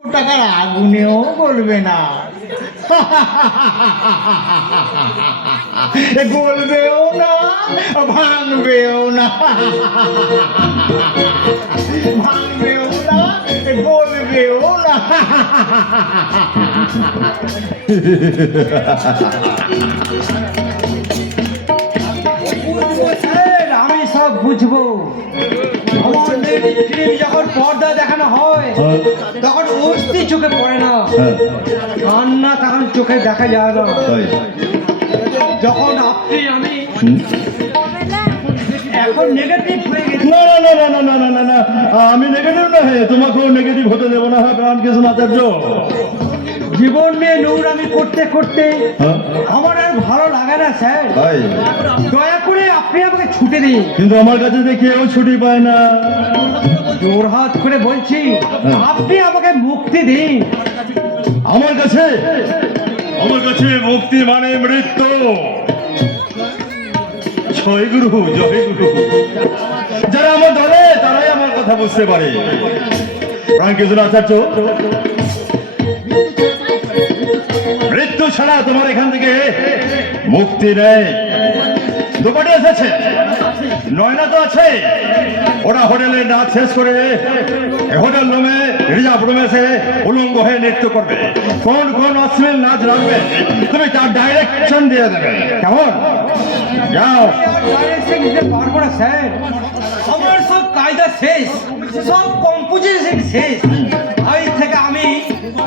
টাকার আগুনেও বলবে না, গলবেও না, ভাঙবেও না, ভাঙবেও না, গলবেও না। আমি সব বুঝবো। আমার ফিল্ম যখন পর্দা দেখানো হয় তখন অস্থি চোখে পড়ে না, কান্না তখন চোখে দেখা যায় না। যখন আপনি আমি এখন নেগেটিভ হয়ে গেছি। না না না না না না না না, আমি নেগেটিভ না, তোমাকেও নেগেটিভ হতে দেবো না। প্রাণ কিছু না তার জীবন নিয়ে নোংরামি করতে করতে আমার আর ভালো লাগে না স্যার। দয়া করে আপনি আমাকে ছুটে দিন। কিন্তু আমার কাছে যে কেউ ছুটি পায় না। জোরহাত করে বলছি আপনি আমাকে মুক্তি দিন। আমার কাছে মুক্তি মানে মৃত্যু। জয় গুরু, জয় গুরু। যারা আমার দলে তারাই আমার কথা বুঝতে পারে। প্রাণ কিছু না আচার্য, মৃত্যু ছাড়া তোমার এখান থেকে মুক্তি নেই। দুপাটি এসেছে, নয়না তো আছে। ওরা হোটেলে নাচ শেষ করে হোটেল রুমে, রিজার্ভ রুমে এসে উলঙ্গ হয়ে নৃত্য করবে। কোন কোন অশ্লীল নাচ রাখবে তুমি তার ডাইরেকশন দিয়ে দেবে, কেমন? যাও। ডাইরেকশন দিতে পারবো না স্যার, আমার সব কায়দা শেষ, সব কম্পোজিশন শেষ। আজ থেকে আমি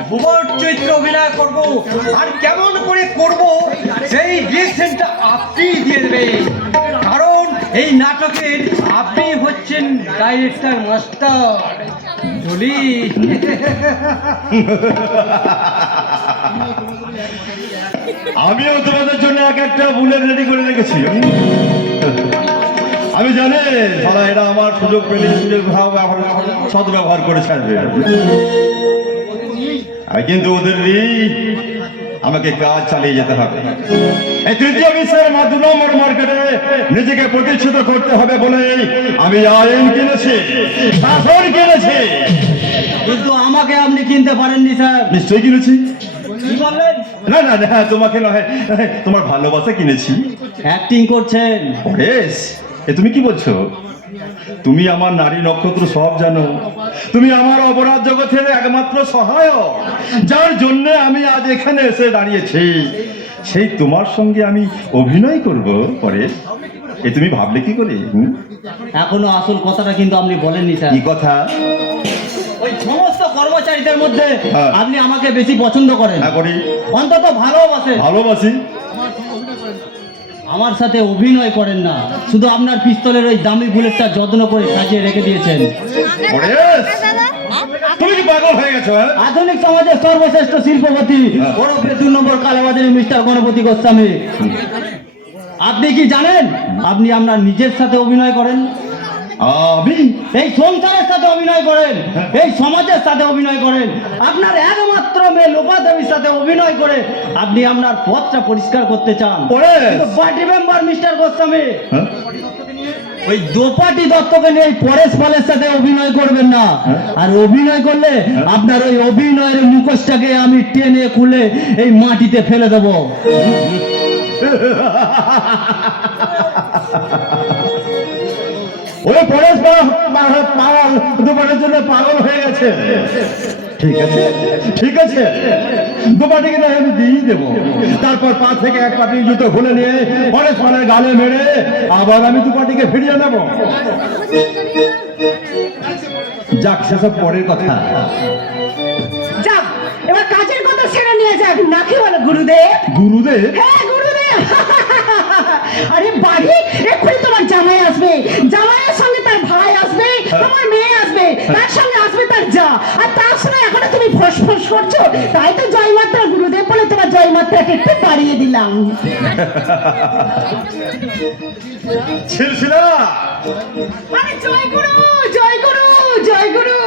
ভুবর চরিত্র অভিনয় করব, আর কেমন করে করব সেই ডিরেকশনটা আপনি দিয়ে দেবেন। কারণ এই নাটকের আপনি হচ্ছেন ডাইরেক্টর মাস্টার। বলি আমিও তোমাদের জন্য এক একটা বুলেট রেডি করে রেখেছি। আমি জানি সারা এরা আমার সুযোগ পেলে সদ্ব্যবহার করে ছাড়বে। কিন্তু ওদের আমাকে কাজ চালিয়ে যেতে হবে। এই তৃতীয় বিশ্বের 2 নম্বর মার্কেটে নিজেকে প্রতিষ্ঠিত করতে হবে বলে আমি আইন কিনেছি, শাসন কিনেছি। কিন্তু আমাকে আপনি কিনতে পারেননি স্যার। নিশ্চয়ই কিনেছি। কি বললেন? না না না, তোমাকে নয়, তোমার ভালোবাসা কিনেছি। অ্যাক্টিং করছেন। বেশ, এ তুমি কি বলছো? তুমি আমার নারী নক্ষত্র সব জানো। তুমি আমার অপরাধ জগতের একমাত্র সহায়ক, যার জন্য আমি আজ এখানে এসে দাঁড়িয়েছি। সেই তোমার সঙ্গে আমি অভিনয় করব পরে, এ তুমি ভাবলে কি করে? এখনো আসল কথাটা কিন্তু আপনি বলেননি স্যার। কি কথা? ওই সমস্ত কর্মচারীদের মধ্যে হ্যাঁ। আপনি আমাকে বেশি পছন্দ করেন, না করি, অন্তত ভালোবাসেন। ভালোবাসি। আমার সাথে অভিনয় করেন না, শুধু আপনার পিস্তলের ওই দামি বুলেটটা যত্ন করে সাজিয়ে রেখে দিয়েছেন। পরেশ, তুমি কি পাগল হয়ে গেছো? আধুনিক সমাজের সর্বশ্রেষ্ঠ শিল্পপতি ওরফে 2 নম্বর কালাবাজারি মিস্টার গণপতি গোস্বামী, আপনি কি জানেন আপনি আপনার নিজের সাথে অভিনয় করেন, আমি এই সংসারের সাথে অভিনয় করেন, এই সমাজের সাথে অভিনয় করেন, আপনার একমাত্র মেয়ে লোপা দেবীর সাথে অভিনয় করে আপনি আপনার পথটা পরিষ্কার করতে চান। বাট রিমেম্বার মিস্টার গোস্বামী, ওই দোপাটি দত্তকে নিয়ে এই পরেশ পালের সাথে অভিনয় করবেন না। আর অভিনয় করলে আপনার ওই অভিনয়ের মুখোশটাকে আমি টেনে খুলে এই মাটিতে ফেলে দেবো। ওই পরেশ পাগল, দুপাটির জন্য পাগল হয়ে গেছে। ঠিক আছে, ঠিক আছে, দুপাটিকে না আমি দিয়েই দেবো। তারপর পা থেকে এক পাটি জুতো খুলে নিয়ে পরেশ পালের গালে মেরে আবার আমি দুপাটিকে ফিরিয়ে নেব। যাক, সেসব পরের কথা। যাক, এবার কাজের কথা সেরে নিয়ে যাক নাকি বলো গুরুদেব? গুরুদেব? হ্যাঁ গুরুদেব। আরে বাড়ি এক্ষুনি তোমার জামাই আসবে, জামাইয়ের সঙ্গে তার ভাই আসবে, তোমার মেয়ে আসবে, তার সঙ্গে আসবে তার যা, আর তার সঙ্গে এখনো তুমি ফসফস করছো। তাই তো জয়মাত্রা গুরুদেব বলে তোমার জয়মাত্রাকে একটু বাড়িয়ে দিলাম। ছিলছিলা, আরে জয় গুরু, জয় গুরু, জয় গুরু।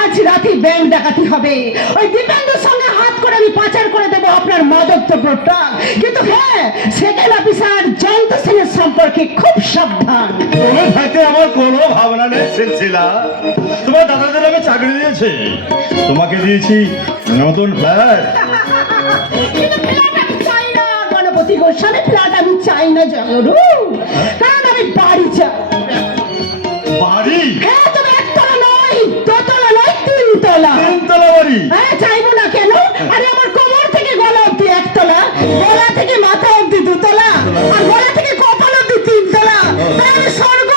আজ রাতে ব্যাংক ডাকাতি হবে, ওই দীপেন্দ্রের সঙ্গে হাত করে আমি পাচার করে দেবো আপনার মাদক দ্রব্যটা। কিন্তু হ্যাঁ, সেকেন্ড অফিসার জয়ন্ত সেনের সম্পর্কে খুব সাবধান। তুমি থাকতে আমার কোনো ভাবনা নেই সিলসিলা। তোমার দাদাদের আমি চাকরি দিয়েছি, তোমাকে দিয়েছি নতুন ফ্ল্যাট। কিন্তু ফ্ল্যাট আমি চাই না গণপতি গোস্বামী, ফ্ল্যাট আমি চাই না জাগরু, কারণ আমি বাড়ি চাই। বাড়ি? হ্যাঁ, তবে একতলা নয়, দোতলা নয়, তিনতলা। তিনতলা বাড়ি? হ্যাঁ, চাইবো না কেন? আরে আমার কোমর থেকে গলা অব্দি একতলা, গলা থেকে মাথা অব্দি দুতলা, আর গলা থেকে কপাল অব্দি তিনতলা। তাই আমি স্বর্গ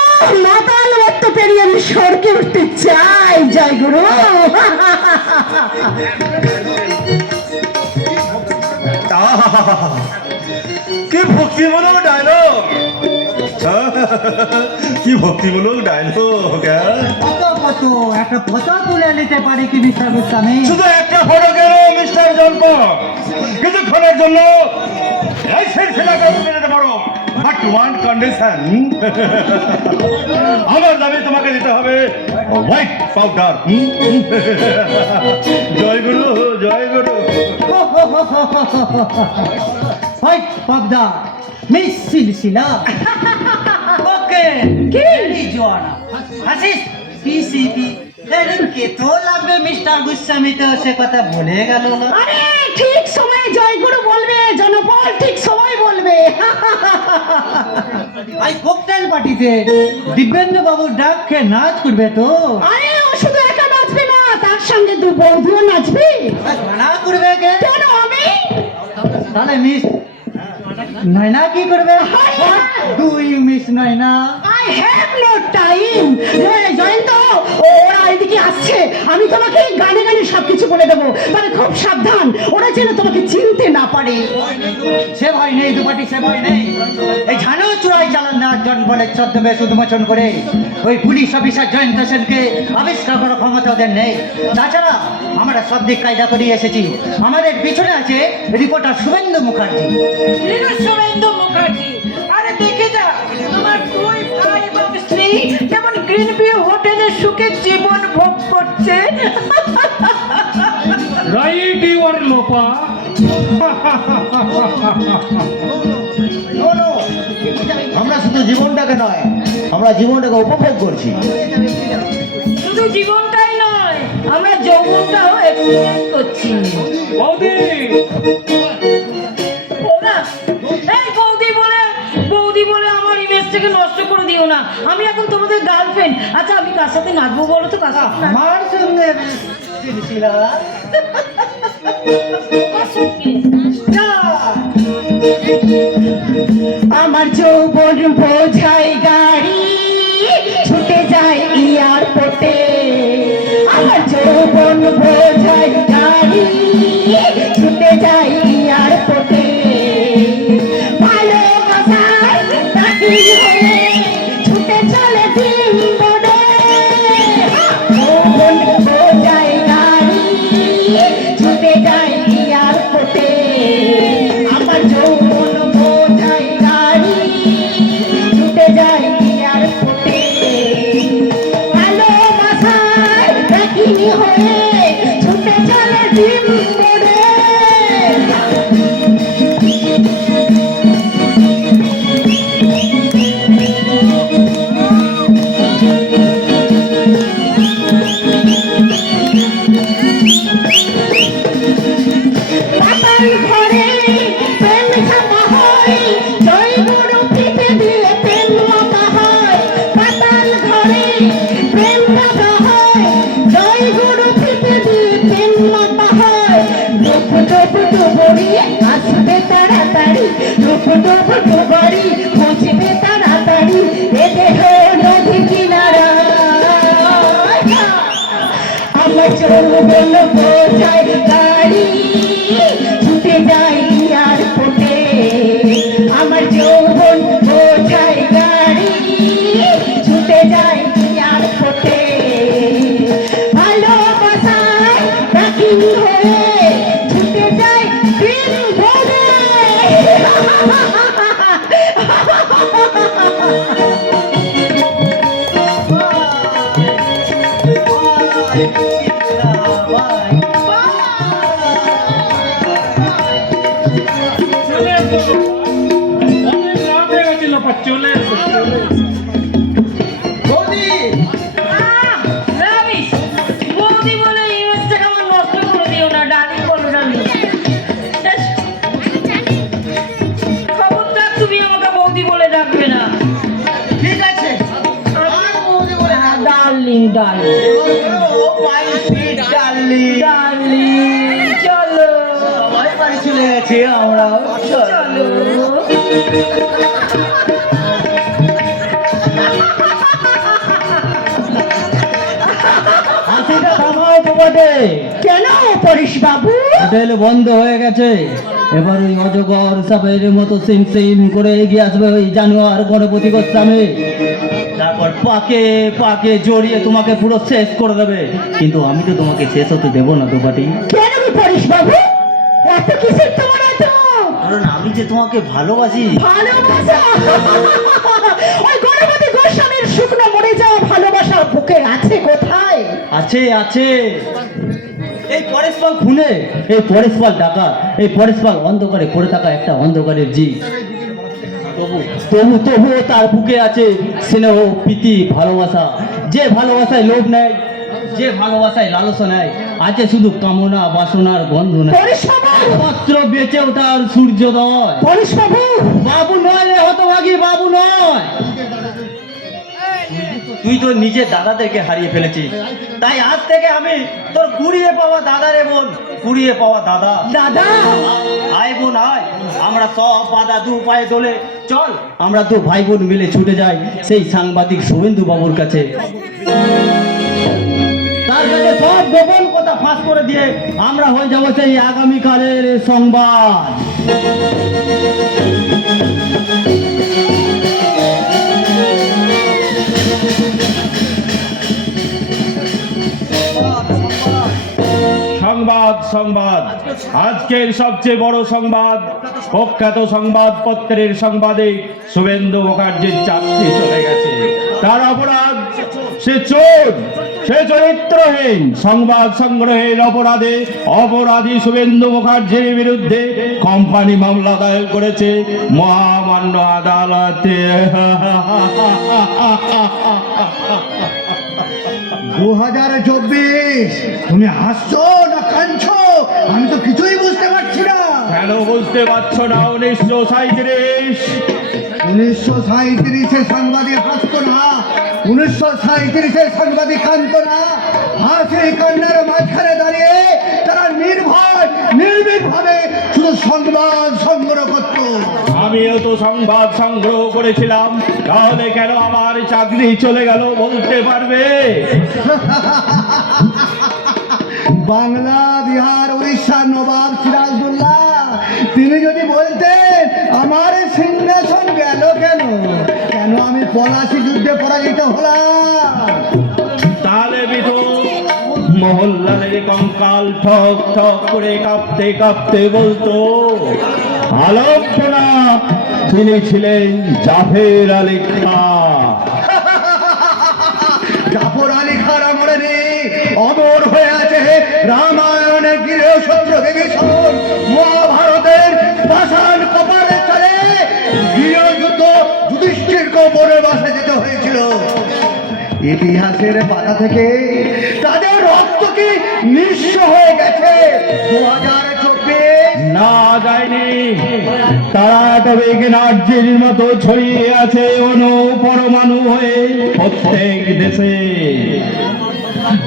মাতাল মত্ত পেরিয়ে আমি স্বর্গে উঠতে চাই। জয় গুরু। কি ভক্তিমূলক ডায়লগ, কি ভক্তিমূলক ডায়লগ। কত কত একটা ফটো তুলে নিতে পারি কি মিস্টার গোস্বামী? শুধু একটা ফটো কেন মিস্টার জল্প, কিছুক্ষণের জন্য এই সিলসিলাকে উঠে যেতে পারো, বাট ওয়ান কন্ডিশন। আমার দাবি তোমাকে দিতে হবে হোয়াইট পাউডার। জয় গুরু, জয় গুরু। হোয়াইট পাবদা মিস সিলসিলা। ওকে কি জোয়ানা হাসিস পিসিপি কে তো লাগবে মিস্টার গোস্বামী, তো সে কথা বলে গেল না। আরে ঠিক সময়ে জয়গুরু বলবে, জনপদ ঠিক সময় বলবে। আই ককটেল পার্টিতে দিব্যেন্দু বাবুর ডাক খেয়ে নাচ করবে তো? আরে ও শুধু একা নাচবে না, তার সঙ্গে দু বন্ধুও নাচবে। না করবে কে? কেন আমি? তাহলে মিস নয়না কি করবে? Do you miss Nayna? I have no time. Jayanta, ওরা এদিকে আসছে, আমি তোমাকে গানে গানে সবকিছু বলে দেবো, তবে খুব সাবধান, ওরা যেন তোমাকে চিনতে না পারে। সে ভয় নেই দুপাটি, সে ভয় নেই। এই ঝানু চূড়াই চালান না জন বলে ছদ্মবেশ উন্মোচন করে ওই পুলিশ অফিসার জয়ন্ত সেনকে আবিষ্কার করার ক্ষমতা ওদের নেই। তাছাড়া আমরা সব দিক কায়দা করে এসেছি। আমাদের পিছনে আছে রিপোর্টার শুভেন্দু মুখার্জি। শুভেন্দু মুখার্জি, আরে দেখে যা তোমার দুই ভাই এবং স্ত্রী কেমন গ্রিন ভিউ হোটেলে সুখে জীবন ভোগ করছে। Right your Lopa. আমরা শুধু জীবনটাকে নয়, আমরা জীবনটাকে উপভোগ করছি। শুধু জীবনটাই নয়, আমরা যৌবনটাও এক্সপিরিয়েন্স করছি। বৌদি, ওরা এই বৌদি বলে আমার ইমেজটাকে নষ্ট করে দিও না। আমি এখন তোমাদের গার্লফ্রেন্ড। আচ্ছা, আমি কার সাথে নাচবো বলো তো? কার সাথে নাচবো? আমার সঙ্গে সিলসিলা। আমার যৌবন বোঝাই গাড়ি ছুটে যায় এয়ারপোর্টে, আমার যৌবন বোঝাই গাড়ি ছুটে যায় এয়ারপোর্টে। ভালোবাসার তাকির হয়ে ছুটে চলে দিনবনে, যৌবন বোঝাই গাড়ি ছুটে যায় এয়ারপোর্টে, আমার যৌবন বোঝাই গাড়ি ছুটে যায় এয়ারপোর্টে। ভালোবাসার তাকির হয়ে ছুটে চলে দিনবনে। পাতাল ঘরে প্রেম ছাপা হয়, জয় গুরু পিঠে দিয়ে প্রেম মাপা হয়। পাতাল ঘরে প্রেম ছাপা হয়, জয় গুরু পিঠে দিয়ে প্রেম মাপা হয়। ডুব ডুব ডুবরি আসবে তাড়াতাড়ি, ডুব ডুব ডুবরি পৌঁছবে তাড়াতাড়ি, এ দেহ নদী কিনারা। আমার যৌবন বোঝাই গাড়ি ছুটে যায় এয়ারপোর্টে, আমার যৌবন বোঝাই গাড়ি ছুটে যায় এয়ারপোর্টে। ভালোবাসায় রাখি হয়ে ছুটে যায় দিনভরে। Bye. অনেক রাত হয়ে গেছে লোপা, চলে এসো, চলে এসো। বৌদি রাবিশ বৌদি বলে ইমেজটাকে আমার নষ্ট করে দিও না, ডালি বলো ডালি। খবরদার তুমি আমাকে বৌদি বলে ডাকবে না। ঠিক আছে আর বৌদি বলে না। Darling darling oh my sweet darling, darling চলো সবাই বাড়ি চলে গেছে, আমরা চলো। হাসিটা থামাও তোমাকে। কেন পরেশ বাবু? হোটেল বন্ধ হয়ে গেছে, এবার ওই অজগর সাপের মতো সিম সিম করে এগিয়ে আসবে ওই জানোয়ার গণপতি গোস্বামী, তারপর পাকে পাকে জড়িয়ে তোমাকে পুরো শেষ করে দেবে। কিন্তু আমি তো তোমাকে শেষ হতে দেবো না দুপাটি, কেন গো পরেশ বাবু? এত কিসের তোমার এত কারণ আমি যে তোমাকে ভালোবাসি। ভালোবাসা? ওই গণপতি গোস্বামীর শুকনো মরে যাওয়া ভালোবাসা বুকে আছে কোথায়? আছে আছে, এই পরেশপাল খুনে, এই পরেশপাল ডাকাত, এই পরেশপাল অন্ধকারে পড়ে থাকা একটা অন্ধকারের জি। তবুও তার বুকে আছে স্নেহ, প্রীতি, ভালোবাসা। যে ভালোবাসায় লোভ নেয়, যে ভালোবাসায় লালসা নেয়, আছে শুধু কামনা বাসনার গন্ধ নেয়, পরেশ বাবু, মাত্র বেঁচে ওঠার সূর্যোদয়। পরেশ বাবু, বাবু নয় রে হতভাগী, বাবু নয়। তুই তো নিজের দাদাদেরকে হারিয়ে ফেলেছিস, তাই আজ থেকে আমি তোর কুড়িয়ে পাওয়া দাদা রে বোন, কুড়িয়ে পাওয়া দাদা। দাদা আয় বোন আয়, আমরা সব বাধা দু পায়ে তোলে চল, আমরা তো ভাই বোন মিলে ছুটে যাই সেই সাংবাদিক শুভেন্দু বাবুর কাছে। তার কাছে সব গোপন কথা ফাঁস করে দিয়ে আমরা হয়ে যাবো সেই আগামীকালের সংবাদ। সংবাদ সংবাদ আজকের সবচেয়ে বড় সংবাদ, প্রখ্যাত সংবাদপত্রের সাংবাদিক শুভেন্দু মুখার্জির চাকরি চলে গেছে। তার অপরাধ, সে চোর, সে চরিত্রহীন। সংবাদ সংগ্রহের অপরাধে অপরাধী শুভেন্দু মুখার্জির বিরুদ্ধে কোম্পানি মামলা দায়ের করেছে মহামান্য আদালতে। 2024 তুমি হাসছো না কাঁদছো? আমি তো কিছুই বুঝতে পারছি না। কেন বুঝতে পারছো না? 1937 1937 সাংবাদিক হাসতো না, 1937 সাংবাদিক কাঁদতো না। হাসি কান্নার মাঝখানে দাঁড়িয়ে তারা নির্ভীকভাবে শুধু সংবাদ সংগ্রহ করতো। আমিও তো সংবাদ সংগ্রহ করেছিলাম, তাহলে কেন আমার চাকরি চলে গেল বলতে পারবে? বাংলা, বিহার, উড়িষ্যার নবাব সিরাজদৌল্লা তিনি যদি বলতেন আমার সিংহাসন গেল কেন, কেন আমি পলাশী যুদ্ধে পরাজিত হলাম, তাহলে বিধু মোহনলালের কঙ্কাল ঠক ঠক করে কাঁপতে কাঁপতে বলতো, আলোকনা তিনি ছিলেন জাফর আলী খান। জাফর আলী খান আমরেনি অমর হয়ে আছে রামায়ণের গৃহশত্রু বিভীষণ, মহাভারতের পাষাণ কপালের তলে গৃহযুদ্ধ যুধিষ্ঠিরকে বনবাসে যেতে হয়েছিল। ইতিহাসের পাতা থেকে তাদের রক্ত কি নিঃস্ব হয়ে গেছে? 2024 না যায়নি, তারা তবে এনার্জির মতো ছড়িয়ে আছে পরমাণু হয়ে প্রত্যেক দেশে।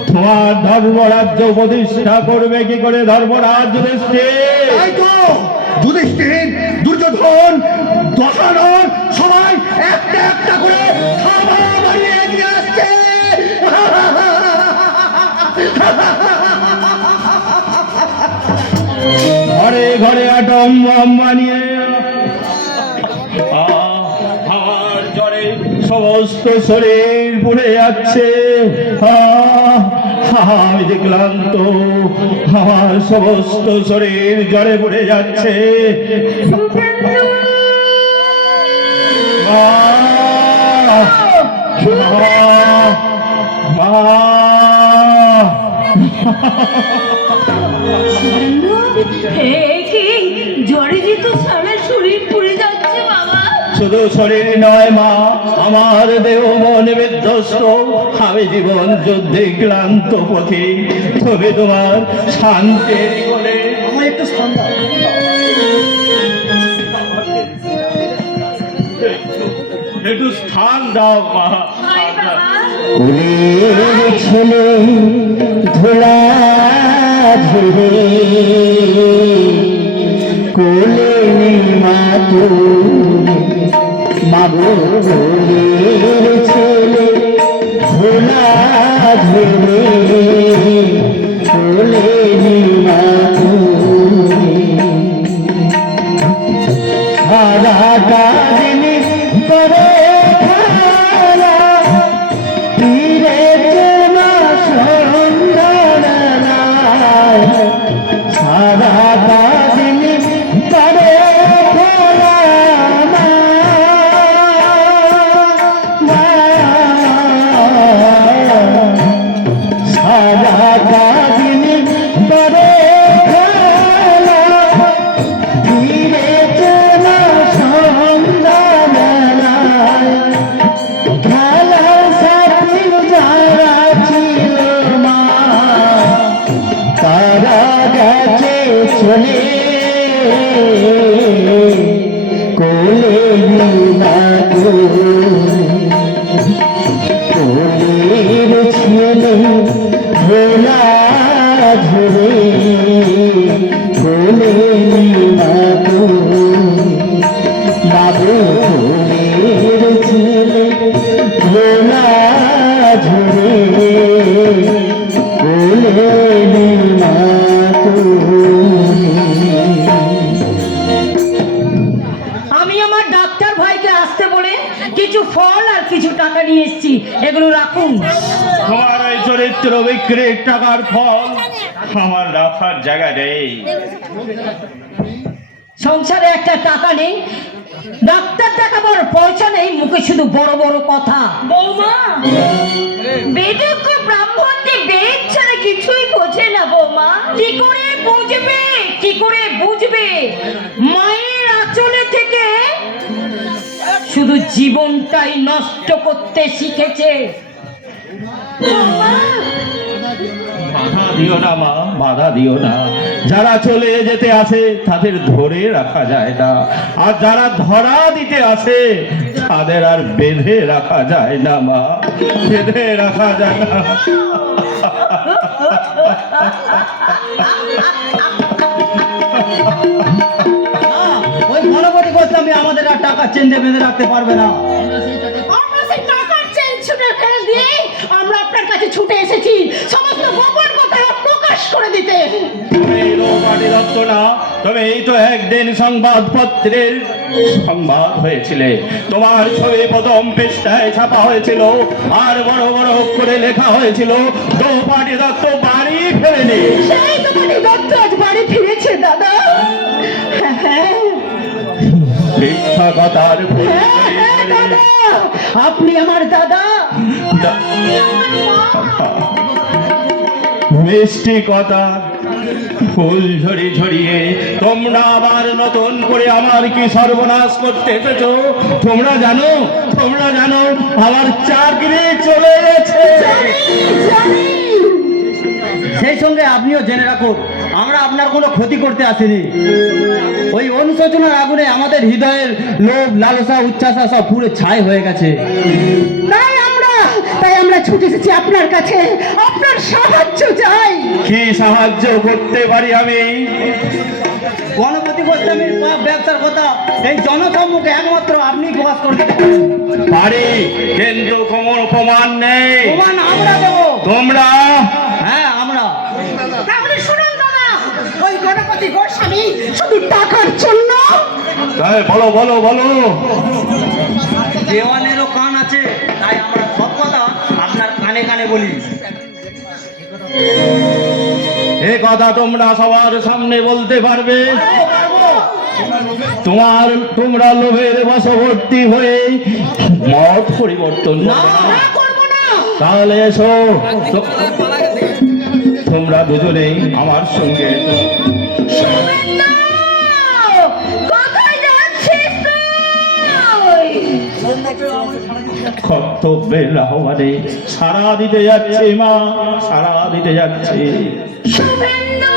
তোমার ধর্মরাজ্য প্রতিষ্ঠা করবে কি করে ধর্মরাজ যুধিষ্ঠির? তাই তো যুধিষ্ঠির, দুর্যোধন, দশানন সবাই একটা একটা করে থাবা বানিয়ে এগিয়ে আসছে। ঘরে ঘরে অ্যাটম বম বানিয়ে আমার জ্বরে সমস্ত শরীর পুড়ে যাচ্ছে। আমি দেখলাম তো আমার সমস্ত শরীর জ্বরে পুড়ে যাচ্ছে। কি জ্বরে যে তো স্বামীর শরীর শুধু শরীর নয় মা, আমার দেহ মন বিধ্বস্ত, আমি জীবন যুদ্ধে ক্লান্ত পথে, তুমি তোমার শান্তির কোলে আমার একটু সন্ধ্যা একটু স্থান দাও মা। কুলের ছেলে ধুলা ধরে কোলে মা মাগো, কুলের ছেলে ধুলা ধরে কোলে মা সারা দিন করে খেলা তীরে চেনা সন্ধ্যাবেলায়, সারা দিন করে খেলা সারা দিন করে খেলা তীরে চেনা সন্ধ্যাবেলায়, খেলার সাথী যারা ছিল মা তারা গেছে চলে, কোলে না কোলের ছেলে ভোলা ধরে কোলে না বাবু, কোলের ছেলে ভোলা ধরে কোলে না আমি আমার ডাক্তার ভাইকে আসতে বলে কিছু ফল আর কিছু টাকা নিয়ে এসেছি, এগুলো রাখুন। তোমার এই চরিত্র বিক্রির টাকার ফল আমার রাখার জায়গা নেই। সংসারে একটা টাকা নেই, ডাক্তার দেখাবার পয়সা নেই, মুখে শুধু বড় বড় কথা। বৌমা, বেদজ্ঞ ব্রাহ্মণ যে বেদ ছাড়া কিছুই বোঝে না বৌমা। কি করে বুঝবে, কি করে বুঝবে? মায়ের আঁচলে থেকে শুধু জীবনটাই নষ্ট করতে শিখেছে। বাধা দিও না মা, বাধা দিও না। যারা চলে যেতে আছে তাদের ধরে রাখা যায় না, আর যারা ধরা দিতে আছে তাদের আর বেঁধে রাখা যায় না মা, বেঁধে রাখা যায় না। ওই গণপতি গোস্বামী আমাদের আর টাকা চেঞ্জে বেঁধে রাখতে পারবে না। আমরা সেই টাকার চেন ছুটে ফেলে দিয়ে আমরা আপনার কাছে ছুটে এসেছি সমস্ত গোপন কথা প্রকাশ করে দিতে। এই রোগাটি দত্ত না, তবে এই তো একদিন সংবাদপত্রের সংবাদ হয়েছিলে, তোমার ছবি প্রথম পৃষ্ঠায় ছাপা হয়েছিল, আর বড় বড় অক্ষরে লেখা হয়েছিল দোপাটি দত্ত বাড়ি ফেরেনি। সেই তোমার দত্ত আজ বাড়ি ফিরেছে দাদা। মিথ্যা কথার দাদা, আপনি আমার দাদা। মিষ্টি কথা ফুল ঝরিয়ে তোমরা আবার নতুন করে আমার কি সর্বনাশ করতে এসেছো। তোমরা জানো আমার চাকরি চলে গেছে। সেই সঙ্গে আপনিও জেনে রাখুন, আমরা আপনার কোনো ক্ষতি করতে আসিনি। ওই অনুশোচনার আগুনে আমাদের হৃদয়ের লোভ, লালসা, উচ্ছ্বাসা সব পুরো ছাই হয়ে গেছে। তাই আমরা ছুটে এসেছি আপনার কাছে, আপনার সাহায্য চাই। কি সাহায্য করতে পারি আমি? গণপতি গোস্বামীর ব্যবসার কথা এই জনসম্মুখে একমাত্র আপনি প্রকাশ করতে পারি, কিন্তু কোনো প্রমাণ নেই। প্রমাণ আমরা দেবো। তোমরা? হ্যাঁ, আমরা। তাহলে শুনুন দাদা, ওই গণপতি গোস্বামী শুধু টাকার জন্য। বলো বলো বলো। দেওয়ালেরও কান আছে, তাই আমরা সব কথা আপনার কানে কানে বলি। এ কথা তোমরা সবার সামনে বলতে পারবে? তোমরা লোভের বশবর্তী হয়ে মত পরিবর্তন করবে না? তাহলে এসো, তোমরা দুজনেই আমার সঙ্গে এসো। কোথায় যাচ্ছিস তুই? কর্তব্যের আহ্বানে সারা দিতে যাচ্ছে মা, সারা দিতে যাচ্ছে। শুভেন্দু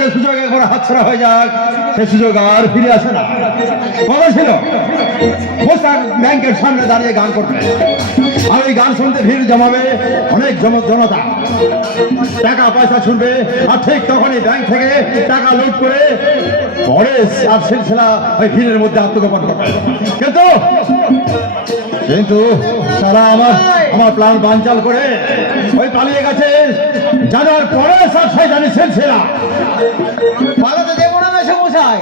যে সুযোগ একবার হাতছাড়া হয়ে যাক, সে সুযোগ আর ফিরে আসে না। কথা ছিল মোস্তাক ব্যাংকের সামনে দাঁড়িয়ে গান করবে, আর ওই গান শুনতে ভিড় জমাবে অনেক জনতা, টাকা পয়সা শুনবে, আর ঠিক তখনই ব্যাংক থেকে টাকা লুট করে পরেশ আর সিলসিলা ওই ভিড়ের মধ্যে আত্মগোপন করবে। কিন্তু সারা আমার প্ল্যান বানচাল করে ওই পালিয়ে গেছে, জানার পরে সব শয়তানি সিলসিলা পালাতে দেবো না মেশামশাই।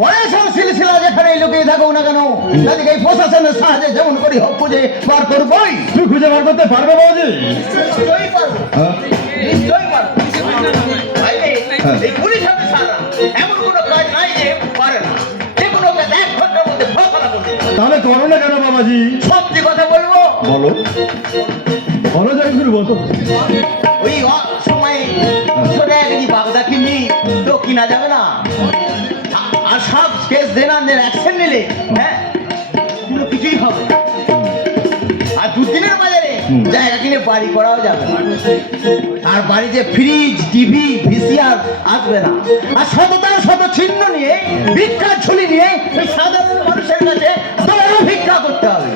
পরে সব সিলসিলা যেখানে লুকিয়ে থাকুক না কেন, তাদেরকে এই প্রশাসনের সাহায্যে যেমন করি হোক খুঁজে বার করবোই। তুই খুঁজে বার করতে পারবে বাবুজি? নিশ্চয়ই পারবো, নিশ্চয়ই পারবো। এই পুলিশ অফিসাররা এমন কোনো কাজ নাই যে পারে না, যে কোনো কাজ 1 ঘন্টার মধ্যে ফসলা করবে। তাহলে করো না কেন বাবাজি? সত্যি কথা বলবো। বলো বলো, যাই শুরু বলো। ওই সময় ছোট একটি বাগদা কিনি তো কিনা যাবে না, আর সব কেস দেনার অ্যাকশন নিলে হ্যাঁ কোনো কিছুই হবে না। আর 2 দিনের বাজারে জায়গা কিনে বাড়ি করাও যাবে না, আর বাড়িতে ফ্রিজ, টিভি, ভিসিআর আসবে না, আর শত চিহ্ন নিয়ে ভিক্ষার ঝুলি নিয়ে এই সাধারণ মানুষের কাছে বড় ভিক্ষা করতে হবে।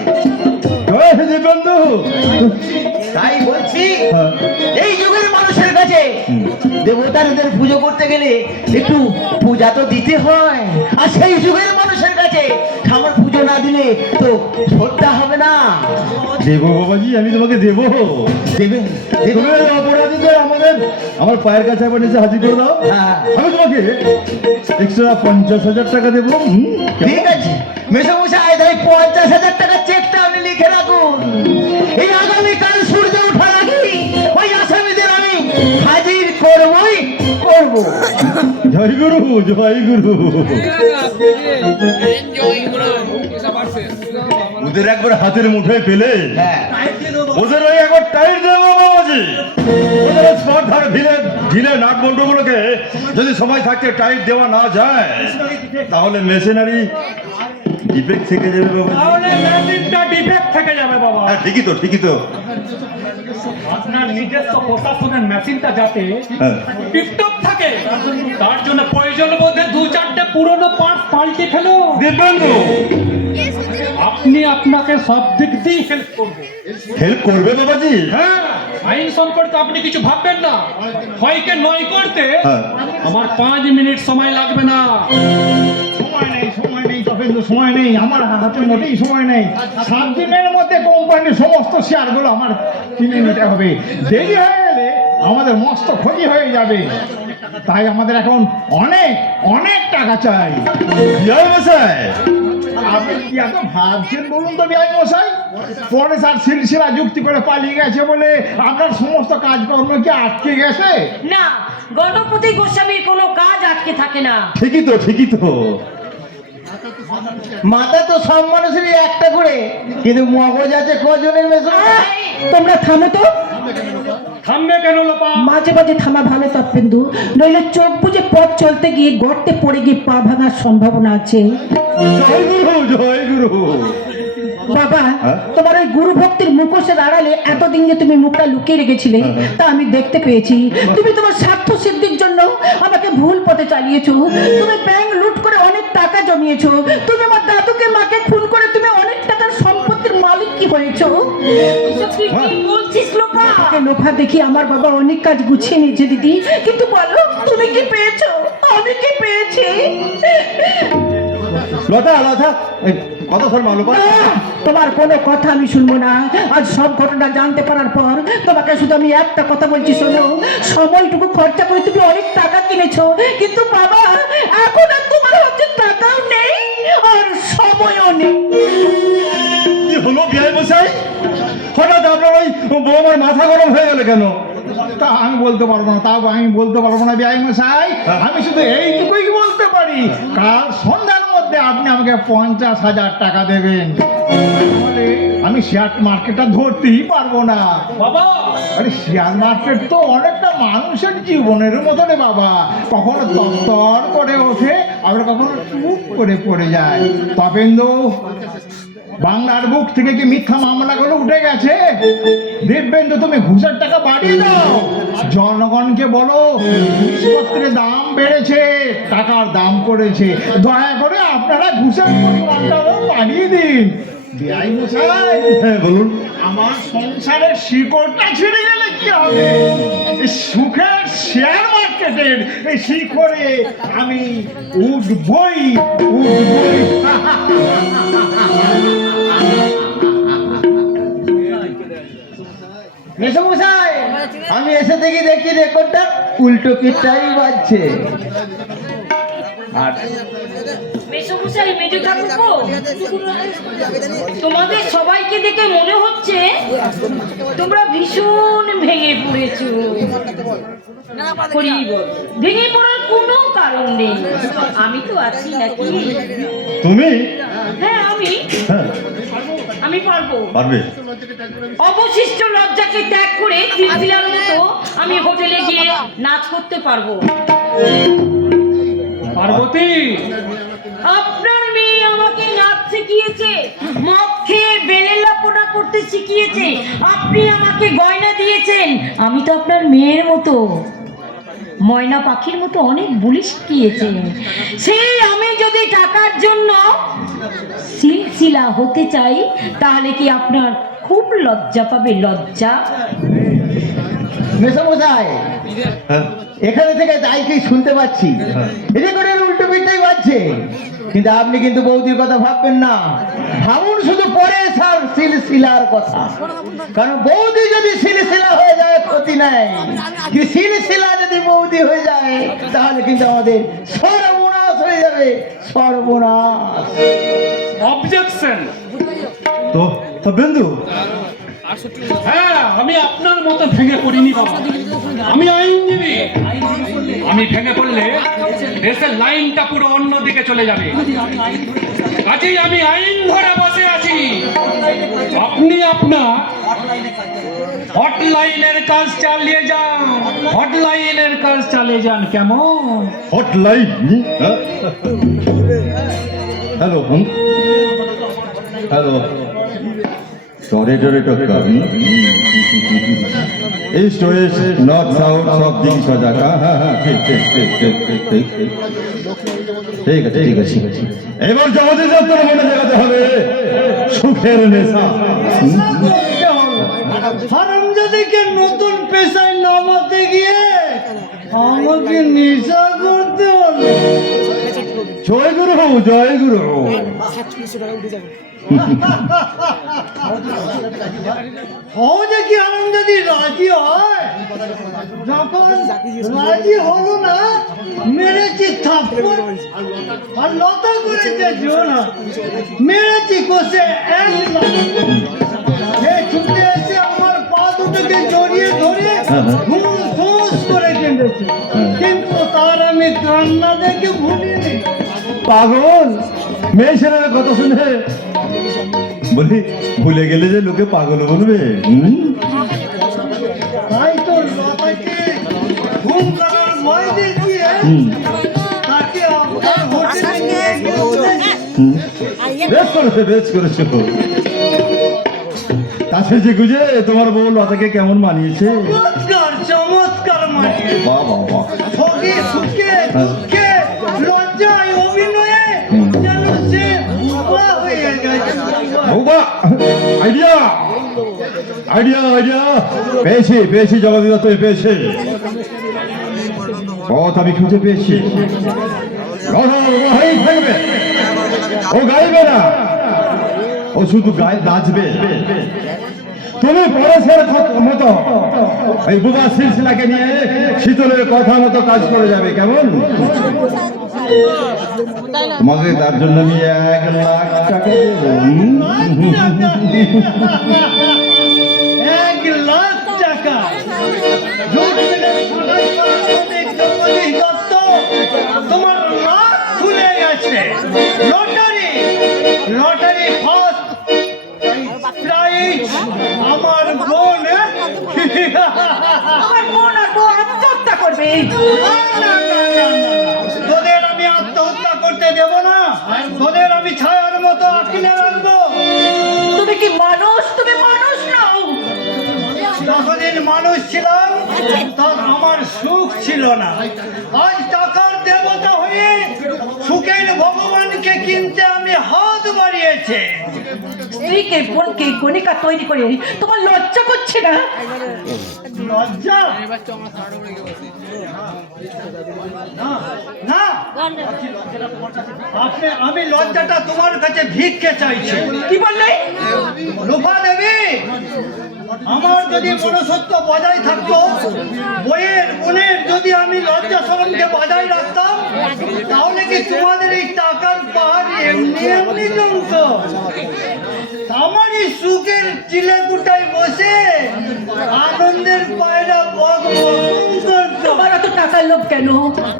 বন্ধু তাই বলছি, এই যুগের মানুষের কাছে দেবতাদের পুজো করতে গেলে একটু পূজা তো দিতে হয়, আর সেই যুগের মানুষের কাছে ঠাকুর পুজো না দিলে তো শ্রদ্ধা হবে না। দেবো বাবাজি, আমি তোমাকে দেবো। দেবে অপরাধীদের আমার পায়ের কাছে আবার নিচে হাজির করে দাও, আমি তোমাকে এক্সট্রা 50,000 টাকা দেবো। ঠিক আছে মেশামশাই, তাই 50,000 টাকা চেকটা আপনি লিখে রাখুন। এই আগামীকাল সূর্য ওঠার আগে ওই আসামিদের আমি হাজির করবই করব। জয় গুরু, জয় গুরু। ওদের একবার হাতের মুঠোয় পেলে ওদের ওই একবার টাইট দেবো বাবাজি। ওদের স্পট ধর ঢিলে নাট বল্টুগুলোকে যদি সময় থাকতে টাইট দেওয়া না যায়, তাহলে মেশিনারি ডিফেক্ট থেকে যাবে বাবা। তাহলে মেশিনটা ডিফেক্ট থেকে যাবে বাবা। হ্যাঁ ঠিকই তো, ঠিকই তো। আপনার নিজস্ব প্রশাসনের মেশিনটা যাতে টিপটপ থাকে, তার জন্য প্রয়োজন বোধে 2-4টে পুরনো পার্টস পাল্টে ফেলো। দিব্যাঙ্গু আপনি আপনাকে সব দিক দিয়ে হেল্প করবে। হেল্প করবে বাবাজি? হ্যাঁ, আইন সম্পর্কে আপনি কিছু ভাববেন না। হয়কে নয় করতে আমার 5 মিনিট সময় লাগবে না। সময় নেই, আমার হাতে মোটেই সময় নেই। 7 দিনের মধ্যে কোম্পানির সমস্ত শেয়ারগুলো আমার কিনে নিতে হবে। দেরি হয়ে গেলে আমাদের মস্ত ক্ষতি হয়ে যাবে, তাই আমাদের এখন অনেক অনেক টাকা চাই। আপনি কি এত ভাবছেন বলুন তো বিআই মশাই? পরে স্যার সিলসিলা যুক্তি করে পালিয়ে গেছে বলে আপনার সমস্ত কাজকর্ম কি আটকে গেছে? না, গণপতি গোস্বামীর কোনো কাজ আটকে থাকে না। ঠিকই তো, ঠিকই তো। মাথা তো সব মানুষেরই একটা করে, কিন্তু মগজ আছে কজনের? তোমরা থামো তো। থামবে কেন লোপা? মাঝে মাঝে থামা ভালো তপেন্দু, নইলে চোখ বুঝে পথ চলতে গিয়ে গর্তে পড়ে গিয়ে পা ভাঙার সম্ভাবনা আছে। জয় গুরু, জয় গুরু। বাবা, তোমার ওই গুরু ভক্তির মুখোশের আড়ালে এতদিন যে তুমি মুখটা লুকিয়ে রেখেছিলে তা আমি দেখতে পেয়েছি। তুমি তোমার স্বার্থ সিদ্ধির জন্য আমাকে ভুল পথে চালিয়েছো। তুমি ব্যাংক লুট করে অনেক টাকা জমিয়েছো। তুমি আমার দাদুকে মাকে খুন করে তুমি অনেক টাকার সম্পত্তির মালিক কি হয়েছো। তুই কি বলছিস লোপা? লোভা দেখি আমার বাবা অনেক কাজ গুছিয়ে নিয়েছে দিদি, কিন্তু বলো তুমি কি পেয়েছো? আমি কি পেয়েছি? লতা লতা এই কথা শোন মা লোপা। তোমার কোনো কথা আমি শুনবো না। আজ সব ঘটনা জানতে পারার পর তোমাকে শুধু আমি একটা কথা বলছি, শোনো। সময়টুকু খরচা করে তুমি অনেক টাকা কিনেছো, কিন্তু বাবা এখন আর তোমার হচ্ছে টাকাও নেই আর সময়ও নেই। কি হলো বিয়াই মশাই, হঠাৎ আপনার ওই বৌমার মাথা গরম হয়ে গেল কেন? তা আমি বলতে পারবো না, তাও আমি বলতে পারবো না বিআই মশাই। আমি শুধু এইটুকুই বলতে পারি, কাল সন্ধ্যার মধ্যে আপনি আমাকে 50,000 টাকা দেবেন, তাহলে আমি শেয়ার মার্কেটটা ধরতেই পারবো না। বাবা আরে শেয়ার মার্কেট তো অনেকটা মানুষের জীবনের মতো রে বাবা, কখনো তরতর করে ওঠে আবার কখনো চুপ করে পড়ে যায়। তপেন্দু, বাংলার বুক থেকে কি মিথ্যা মামলাগুলো উঠে গেছে? দিব্যেন্দু, তুমি ঘুষের টাকা বাড়িয়ে দাও, জনগণকে বলো জিনিসপত্রের দাম বেড়েছে, টাকার দাম করেছে, দয়া করে আপনারা ঘুষের পরিমাণটাও বাড়িয়ে দিন। বিআই মশাই, হ্যাঁ বলুন। আমার সংসারের শিকড়টা ছিঁড়ে গেলে কি হবে? এই সুখের শেয়ার মার্কেটের এই শিকড়ে আমি উঠবই উঠবই। মেসমশাই, আমি এসে থেকে দেখি রেকর্ডটা উল্টো পিঠটাই বাজছে। আর মেসোমশাই, মেজো ঠাকুরপো, তোমাদের সবাইকে দেখে মনে হচ্ছে তোমরা ভীষণ ভেঙে পড়েছো। ভেঙে পড়ার কোনো কারণ নেই, আমি তো আছি নাকি? তুমি? হ্যাঁ হ্যাঁ আমি পারবো। পারবে। অবশিষ্ট লজ্জাকে ত্যাগ করে সিলসিলার মতো আমি হোটেলে গিয়ে নাচ করতে পারবো। পার্বতী, আপনার মেয়ে আমাকে নাচ শিখিয়েছে, মদ খেয়ে বেলে লাপনা করতে শিখিয়েছে, আপনি আমাকে গয়না দিয়েছেন। আমি তো আপনার মেয়ের মতো, ময়না পাখির মতো অনেক বুলি শিখিয়েছেন। সেই আমি যদি টাকার জন্য সিলসিলা হতে চাই, তাহলে কি আপনার খুব লজ্জা পাবে? লজ্জা। মেসমশাই, হ্যাঁ এখানে থেকে যাই কি শুনতে পাচ্ছি রেকর্ডের উল্টো পিঠটাই বাজছে, কিন্তু আপনি কিন্তু বৌদির কথা ভাববেন না, ভাবুন শুধু পরে স্যার সিলসিলার কথা। কারণ বৌদি যদি সিলসিলা হয়ে যায় ক্ষতি নাই, কিন্তু সিলসিলা যদি বৌদি হয়ে যায় তাহলে কিন্তু আমাদের সর্বনাশ হয়ে যাবে, সর্বনাশ। অবজেকশন। তো তো বিন্দু, হ্যাঁ, আমি আপনার মতো ভেঙে পড়িনি বাবা, আমি আইনজীবী। আমি ভেঙে পড়লে দেশের লাইনটা পুরো অন্য দিকে চলে যাবে, কাজেই আমি আইন ধরে বসে আছি। আপনি আপনার হটলাইনের কাজ চালিয়ে যান, হটলাইনের কাজ চালিয়ে যান। কেমন? হটলাইন? হ্যালো হ্যালো, টরে টরে টক্কা, ইস্ট ওয়েস্ট নর্থ সাউথ সব দিক সজাগ। হ্যাঁ হ্যাঁ ঠিক ঠিক ঠিক ঠিক ঠিক ঠিক ঠিক আছে ঠিক আছে ঠিক আছে। এবার জগতের দপ্তর মনে জায়গাতে হবে সুখের নেশা। হারামজাদাকে নতুন পেশায় নামাতে গিয়ে আমাকে নেশা করতে হলো। জয় গুরু জয় গুরু। সহজে কি হারামজাদি রাজি হয়? যখন রাজি হলো না, মেরেছি থাপ্পড় আর লতা করেছে জোড়া, মেরেছি কষে এক লাথ। সে ছুটে এসে আমার পা দুটোকে জড়িয়ে ধরে ধুস করে কেঁদেছে, কিন্তু তার আমি কান্না দেখে ভুলিনি। পাগল মেয়ে ছেলের কথা শুনে বলি ভুলে গেলে যে লোকে পাগল বলবে। তাই তো লতাকে ঘুম করার ভয় দেখিয়ে তাকে আপনার হোটেলে নিয়ে গিয়ে বেশ করেছে বেশ করেছো। তাছে যে গুজে তোমার বউ লতাকে কেমন মানিয়েছে? চমৎকার চমৎকার মানিয়ে। বাহ বাহ বাহ। ভোগে সুখে দুঃখে লজ্জায় অভিনয়ে যেন সে বুবা হয়ে গেছে। বৌবা, আইডিয়া আইডিয়া আইডিয়া পেয়েছি পেয়েছি, জগৎ দত্ত পেয়েছে, পথ আমি খুঁজে পেয়েছি। থাকবে ও গাইবে না, ও শুধু গায়ে নাচবে। তুমি পরশের মতো এই বুবা সিলসিলাকে নিয়ে শীতলের কথা মতো কাজ করে যাবে, কেমন? তোমাকে তার জন্য আমি 1 লাখ টাকা দেব। 1 লাখ টাকা? তোমার নাক খুলে গেছে। লটারি, লটারি ফার্স্ট প্রাইজ আমার বোন। আমার বোন আর বউ আত্মহত্যা করবে। তোদের আমি আত্মহত্যা করতে দেব না, তোদের আমি ছায়ার মতো আঁকড়ে রাখবো। তুমি কি মানুষ? তুমি মানুষ নও। যতদিন মানুষ ছিলাম তখন আমার সুখ ছিল না। আজ টাকার দেবতা হয়ে সুখের ভগবানকে কিনতে আমি হাত বাড়িয়েছে। স্ত্রীকে বোনকে কণিকা তৈরি করে তোমার লজ্জা করছে না? লজ্জা? না, আমি লজ্জাটা তোমার কাছে ভিক্ষে চাইছি। কি বললে? রূপা দেবী, আমার যদি মনুষ্যত্ব বজায় থাকতো, বইয়ের বোনের যদি আমি লজ্জা শরমকে বজায় রাখতাম, তাহলে কি তোমাদের এই টাকার পাহাড় এমনি এমনি জমতো? আমারই সুখের চিলেকুটায় বসে আনন্দের পায়রা বক করতো। তোমার এত টাকার লোভ কেন?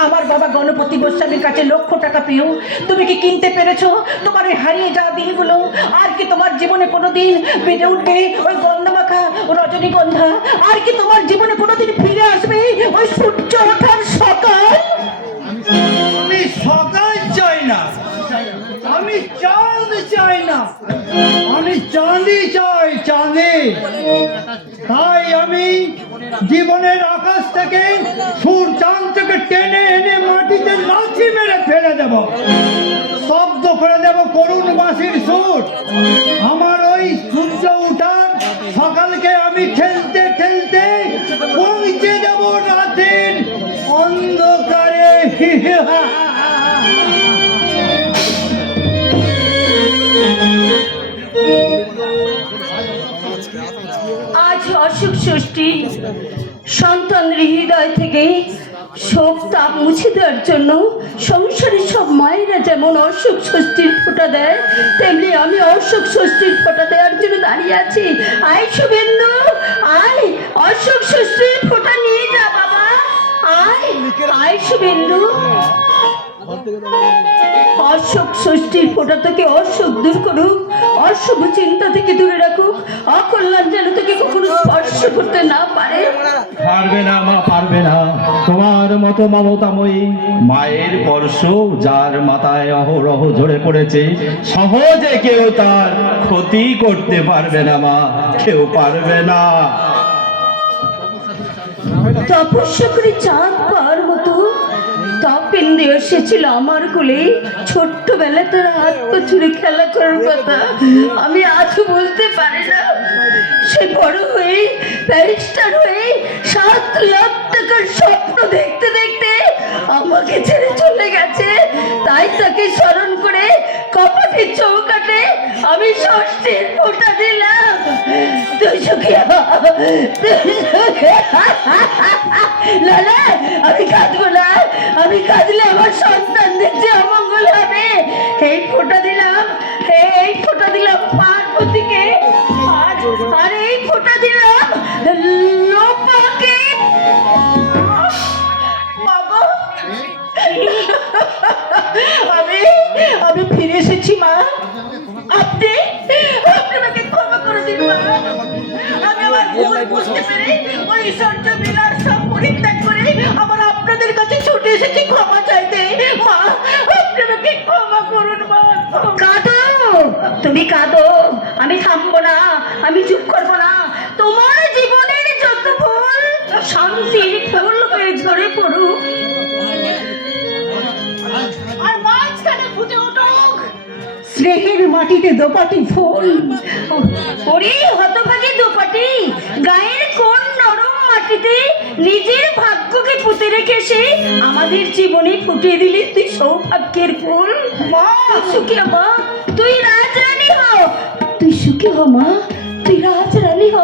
আমার বাবা গণপতি গোস্বামীর কাছে লক্ষ টাকা পেয়েও তুমি কি কিনতে পেরেছো তোমার ওই হারিয়ে যাওয়া দিনগুলো? আর কি তোমার জীবনে কোনোদিন বেড়ে উঠবে ওই গন্ধমাখা রজনীগন্ধা? আর কি তোমার জীবনে কোনোদিন ফিরে আসবে ওই সূর্য ওঠার সকাল? আমি সকাল চাই না, আমি চাঁদ চাই না, আমি চাঁদি চাই, চাঁদি। তাই আমি জীবনের আকাশ থেকে সুর চাঁদকে টেনে এনে মাটিতে লাথি মেরে ফেলে দেব, শব্দ করে দেব করুণ বাঁশির সুর। আমার ওই সূর্য উঠার সকালকে আমি ঠেলতে ঠেলতে পৌঁছে দেব রাতের অন্ধকারে। আজ অসুখ ষষ্ঠী, সন্তানের হৃদয় থেকে শোক তাপ মুছে দেওয়ার জন্য সংসারের সব মায়েরা যেমন অসুখ ষষ্ঠীর ফোঁটা দেয়, তেমনি আমি অসুখ ষষ্ঠীর ফোঁটা দেওয়ার জন্য দাঁড়িয়ে আছি। আয় শুভেন্দু, আয় অসুখ ষষ্ঠীর ফোঁটা নিয়ে যা বাবা, আয় আয় শুভেন্দু। অসুখ ষষ্ঠীর ফোঁটা থেকে অসুখ দূর করুক, অশুভ চিন্তা থেকে দূরে রাখুক, অকল্যাণ যেন তোকে কখনো স্পর্শ করতে না পারে। পারবে না মা, পারবে না। তোমার মতো মমতাময়ী মায়ের স্পর্শ যার মাথায় অহরহ ঝরে পড়েছে, সহজে কেউ তার ক্ষতি করতে পারবে না মা, কেউ পারবে না। তপস্যা করে চাঁদ পাওয়ার মতো তপেন্দ্র এসেছিল আমার কোলে। ছোট্টবেলায় তার হাত পা ছুঁড়ে খেলা করার কথা আমি আজও বলতে পারি না। সে বড় হয়ে ব্যারিস্টার হয়ে 7 লাখ টাকার স্বপ্ন দেখতে দেখতে আমাকে ছেড়ে চলে গেছে। তাই তাকে স্মরণ করে কপাটের চৌকাটে আমি ষষ্ঠীর ফোঁটা দিলাম। তুই সুখিয়া, না না, আমি কাঁদবো না। আমি কাঁদলে আমার সন্তানদের যে অমঙ্গল হবে। এই ফোঁটা দিলাম, এই ফোঁটা দিলাম পার্বতীকে, আর এই ফোঁটা দিলাম লোপাকে। বাবা, আমি ফিরে এসেছি মা। আপনি আমাকে ক্ষমা করে দিন মা। আমি আমার ভুল বুঝতে পেরে ওই সূর্য বিলাস সব পরিত্যাগ করে আবার আপনাদের কাছে ছুটে এসেছি ক্ষমা চাইতে। মা, আপনি আমাকে ক্ষমা করুন মা। কাঁদো, তুমি কাঁদো, আমি থামবো না, আমি চুপ করবো না। তোমার জীবনের যত ফুল শান্তির ফুল হয়ে ঝরে পড়ুক, আর মাঝখানে ফুটে উঠুক স্নেহের মাটিতে দোপাটি ফুল। ওরে হতভাগী দোপাটি, গায়ের কোন নরম মাটিতে নিজের ভাগ্যকে পুঁতে রেখে সে আমাদের জীবনে ফুটিয়ে দিলি তুই সৌভাগ্যের ফুল। মা সুখিয়া মা, সুখী হ মা, তুই রাজরানী হ।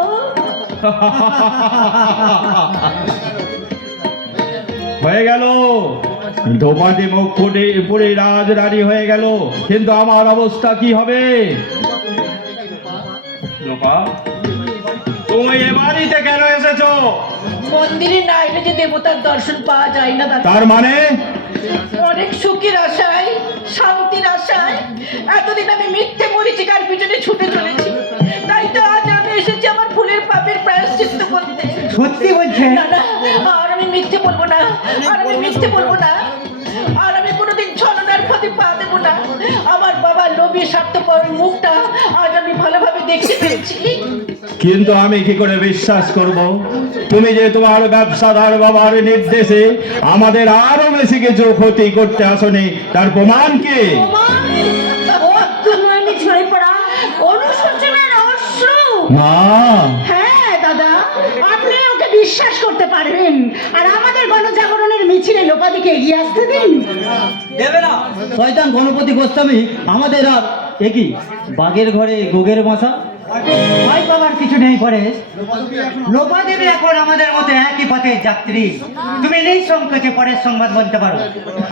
হয়ে গেল, দোপাটি মুখ ফুটে পুরে রাজরানী হয়ে গেল, কিন্তু আমার অবস্থা কি হবে? লোপা, তুমি এ বাড়িতে কেন এসেছো? মন্দিরে না এলে যে দেবতার দর্শন পাওয়া যায় না দাদা। তার মানে? অনেক সুখের আশায়, শান্তির আশায় এতদিন আমি মিথ্যে মরিচিকার পিছনে ছুটে চলেছি, তাই তো আজ আমি এসেছি আমার ভুলের পাপের প্রায়শ্চিত্ত করতে। সত্যি বলছেন? না না, আর আমি মিথ্যে বলবো না, আর আমি মিথ্যে বলবো না, আর আমি কোনোদিন ছলনার পথে পা দেবো না। আমার বাবার লোভী স্বার্থপর মুখটা আজ আমি ভালোভাবে দেখতে পেরেছি। কিন্তু আমি কি করে বিশ্বাস করব? তুমি যে তোমার ব্যবসাদার বাবার নির্দেশে আমাদের আরো বেশি কিছু ক্ষতি করতে আসনি, তার প্রমাণ কি? নয়নে ঝরে পড়া অনুশোচনার অশ্রু। মা, হ্যাঁ দাদা, আপনি ওকে বিশ্বাস করতে পারবেন, আর আমাদের গণজাগরণের মিছিলে লোপাদিকে এগিয়ে আসতে দিন। দেবে না। শয়তান গণপতি গোস্বামী আমাদের আর একই বাঘের ঘরে গোগের বাসা। ভয় পাওয়ার কিছু নেই পরেশ। লোপা দেবী এখন আমাদের মতো একই পথে যাত্রী। তুমি নিঃসংকোচে পরের সংবাদ বলতে পারো।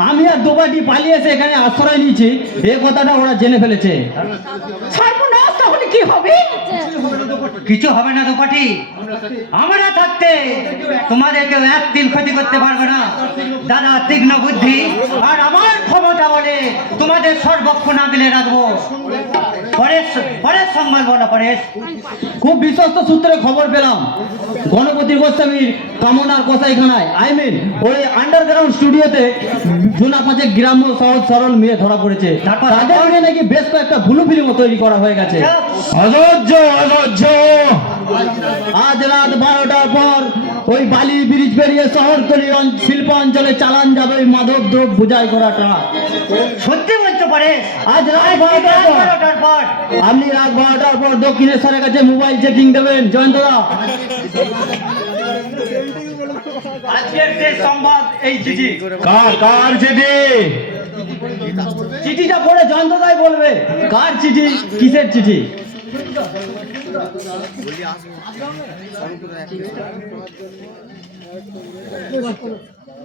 আমি আর দোপাটি পালিয়েছে এখানে আশ্রয় নিয়েছি, এই কথাটা ওরা জেনে ফেলেছে। সর্বনাশ, তাহলে কি হবে? কিছু হবে না দোপাটি, আমরা থাকতে তোমাদের কেউ এক তিল ক্ষতি করতে পারবে না। দাদা তীক্ষ্ণ বুদ্ধি আর আমার ক্ষমতা বলে তোমাদের সর্বক্ষণ আগলে রাখবো। পরেশ, পরেশ সংবাদ বলো পরেশ। খুব বিশ্বস্ত সূত্রে খবর পেলাম গণপতি গোস্বামীর কামনার কসাইখানায়, আই মিন ওই আন্ডারগ্রাউন্ড স্টুডিওতে জোনা পাঁচেক গ্রাম্য সহজ সরল মেয়ে ধরা পড়েছে। তাদের নিয়ে নাকি বেশ কয়েকটা ব্লু ফিল্মও তৈরি করা হয়ে গেছে। অসহ্য অসহ্য। আজ রাত 12টার পর ওই বালি ব্রিজ পেরিয়ে শহরতলি শিল্প অঞ্চলে চালান যাবে ওই মাদক দ্রব্য বোঝাই করা ট্রাক। সত্যি বলতে পারে? আজ রাত 12টার পর আপনি রাত 12টার পর দক্ষিণেশ্বরের কাছে মোবাইল চেকিং দেবেন জয়ন্তদা। আজকের যে সংবাদ এই চিঠি। কার চিঠি? চিঠিটা পড়ে জয়ন্তদাই বলবে কার চিঠি, কিসের চিঠি।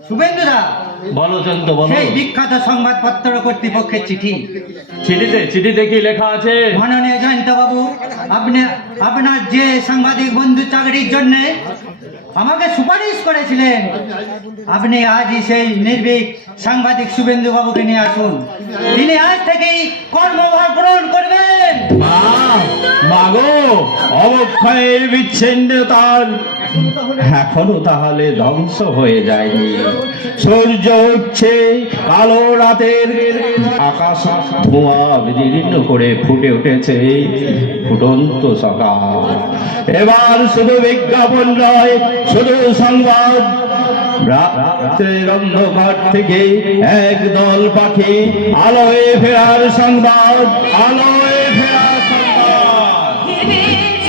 শুভেন্দুদা, বলো চন্দ্র, বলো। সেই বিখ্যাত সংবাদপত্র কর্তৃপক্ষের চিঠি। চিঠিতে কি লেখা আছে? মাননীয় জয়ন্ত বাবু, আপনি আপনার যে সাংবাদিক বন্ধু চাকরির জন্য আমাকে সুপারিশ করেছিলেন, আপনি আজই সেই নির্ভীক সাংবাদিক শুভেন্দু বাবুকে নিয়ে আসুন। তিনি আজ থেকেই কর্মভার গ্রহণ করবেন। মাগো, অবক্ষয়ের বিচ্ছিন্নতার এখনো তাহলে ধ্বংস হয়ে যায়নি। সূর্য উঠছে, কালো রাতের আকাশ ধোঁয়া বিদীর্ণ করে ফুটে উঠেছে ফুটন্ত সকাল। এবার শুধু বিজ্ঞাপন নয়, শুধু সংবাদ। রাত্রের অন্ধকার থেকে একদল পাখি আলোয় ফেরার সংবাদ, আলোয় ফেরার সংবাদ।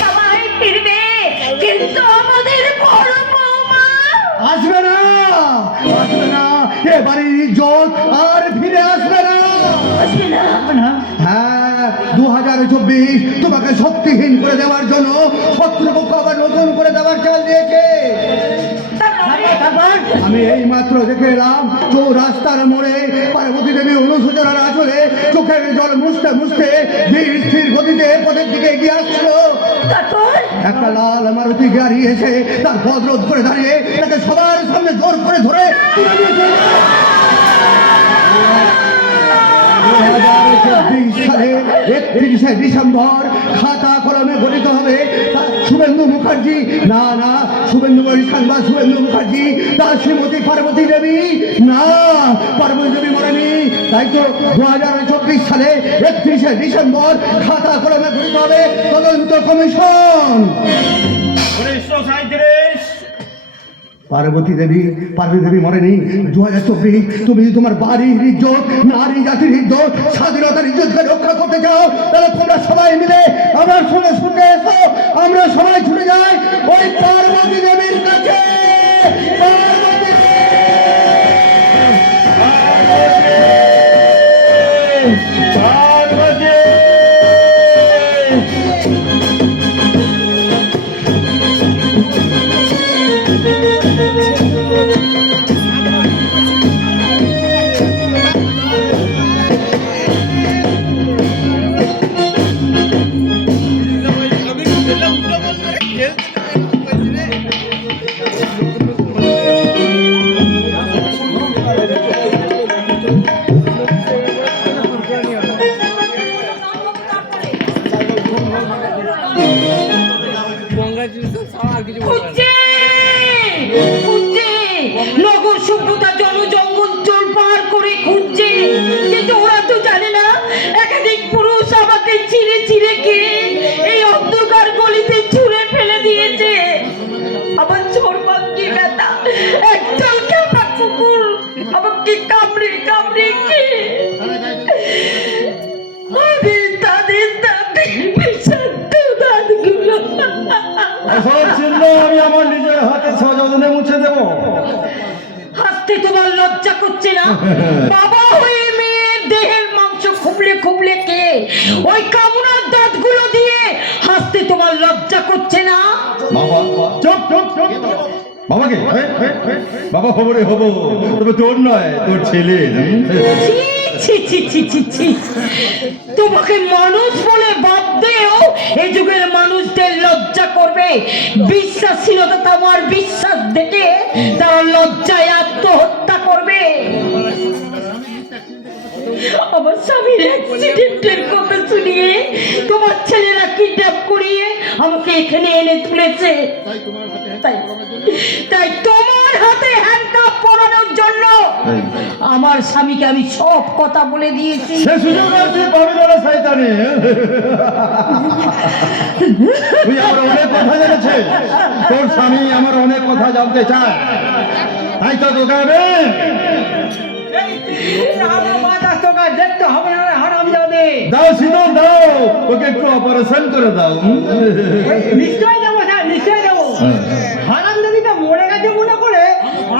সবাই ফিরবে, কিন্তু আমাদের বড় বৌমা আসবে না, আসবে না, এবারে ইজ্জত আর ফিরে আসবে না। হ্যাঁ, 2024 তোমাকে শক্তিহীন করে দেওয়ার জন্য শত্রুপক্ষ আবার নতুন করে দেওয়ার চাল দিয়েছে। আমি এই মাত্র দেখে এলাম চৌরাস্তার মোড়ে পার্বতী দেবী অনুসূচনার আঁচলে চোখের জল মুছতে মুছতে ধীর স্থির গতিতে পথের দিকে এগিয়ে আসছিল। একটা লাল মারুতি গাড়ি এসে তার পথ রোধ করে দাঁড়িয়ে তাকে সবার সামনে জোর করে ধরে তুলে নিয়েছে। 2024 সালে 31শে ডিসেম্বর খাতা কলমে গঠিত হবে শুভেন্দু মুখার্জি, না না, শুভেন্দু বরিশাল বা শুভেন্দু মুখার্জি, তার শ্রীমতী পার্বতী দেবী, না, পার্বতী দেবী মরেনি। তাই তো 2024 সালে 31শে ডিসেম্বর খাতা কলমে গঠিত হবে তদন্ত কমিশন। 1937 পার্বতী দেবী মরেনি। 2024 তুমি তোমার বাড়ির ইজ্জত, নারী জাতির ইজ্জত, স্বাধীনতার ইজ্জতকে রক্ষা করতে চাও, তাহলে তোমরা সবাই মিলে আমার সঙ্গে শুনতে এসো। আমরা সবাই ছুটে যাই ওই পার্বতী দেবীর কাছে। পার্বতী আমি আমার নিজের হাতে সযত্নে মুছে দেব। হাসতে তোমার লজ্জা করছে না? বাবা হয়ে মেয়ের দেহের মাংস খুবলে খুবলে কে ওই কামনার দাঁতগুলো দিয়ে হাসতে তোমার লজ্জা করছে না? বাবা চুপ চুপ চুপ। বাবাকে বাবা হবো রে হবো, তবে তোর নয়, তোর ছেলে। ছি ছি ছি ছি ছি, তোমাকে মানুষ বলে ভাবতেও এই যুগের মানুষদের লজ্জা করবে। বিশ্বাসহীনতা তোমার বিশ্বাস দেখে তারা লজ্জায় আত্মহত্যা করবে। আমার স্বামীর অ্যাক্সিডেন্টের কথা শুনিয়ে তোমার ছেলেরা কিডন্যাপ করিয়ে আমাকে এখানে এনে তুলেছে। তাই তোমার হাতে হ্যান্ডকাপ পরানোর জন্য আমার স্বামীকে আমি সব কথা বলে দিয়েছি। সে সুযোগ আর তুই পাবি না রে শয়তানি। তুই আমার অনেক কথা জেনেছে, তোর স্বামী আমার অনেক কথা জানতে চায়, তাই তো তোকে আমি দেখতে হবে না হারামজাদে। দাও শীতল দাও, ওকে একটু অপারেশন করে দাও। নিশ্চয় দেবো স্যার, নিশ্চয় দেবো। হারামজাদিটা মরে গেছে মনে করে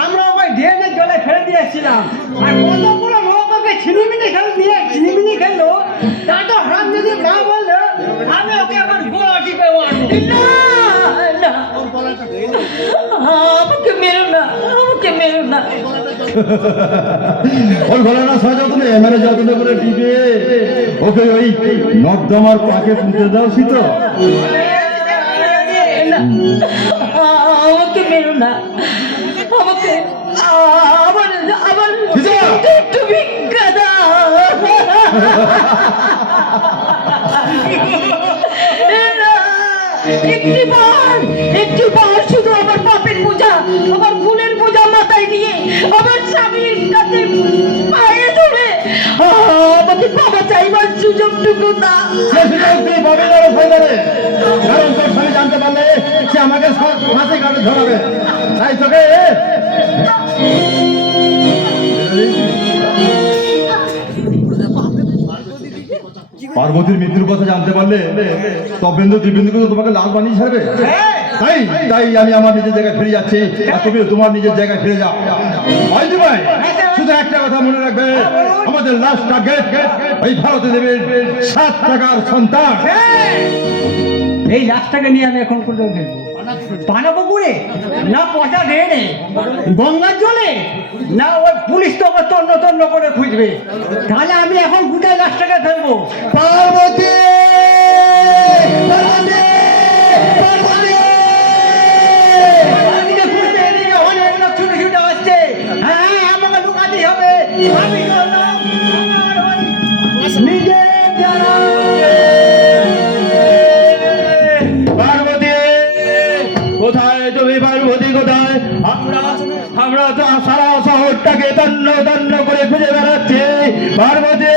আমরা ওই ড্রেনের জলে ফেলে দিয়েছিলাম, আর কতগুলো লোক ওকে ছিনিমিনি খেললো। তা তো হারামজাদি না বললো আমি ওকে আবার গোলা টিপে মারবো। না, না, আমাকে মেরো না, আমাকে মেরো না। ওর গলাটা সযত্নে এমএলএ যত্ন করে টিপে ওকে ওই নর্দমার পাকে পুঁতে দাও শীতল। না, আমাকে মেরো না, আমাকে আবার আবার একটু ভিক্ষা দাও। একটিবার শুধু আমার পাপের বোঝা, আমার ভুলের বোঝা মাথায় নিয়ে আমার স্বামীর কাছে পায়ে ধরে আমাকে ক্ষমা চাইবার সুযোগটুকু না। সে সুযোগ তুই পাবি না রে শয়তানি, কারণ তোর স্বামী জানতে পারলে সে আমাকে ফাঁসি কাটে ধরাবে। তাই তোকে পার্বতীর মৃত্যুর কথা জানতে পারলে তবেন্দ্র দিবেন্দ্র তোমাকে লাল বানিয়ে ছাড়বে। তাই তাই আমি আমার নিজের জায়গায় ফিরে যাচ্ছি, আর তুমি তোমার নিজের জায়গায় ফিরে যাও। ভাইজি ভাই, শুধু একটা কথা মনে রাখবে, আমাদের লাস্ট টার্গেট এই ভারতে দেবের 7 টাকার সন্তান। এই লাশটাকে নিয়ে আমি এখন কোথাও ফেলবো? পানাপুকুরে না পচা ড্রেনে, গঙ্গার জলে, না ওই পুলিশ তো আবার তন্ন তন্ন করে খুঁজবে। তাহলে আমি এখন কোথায় লাশটাকে ফেলবো? পার্বতী পার্বতী পার্বতী। এদিকে খুঁজতে এদিকে অনেক লোক ছুটে ছুটে আসছে। হ্যাঁ, আমাকে লুকাতে হবে। আমি চললাম আমার ওই নিজের পার্বতী কোথায় তুমি? পার্বতী কোথায়? আমরা তো সারা শহরটাকে তন্ন তন্ন করে খুঁজে বেড়াচ্ছি। পার্বতী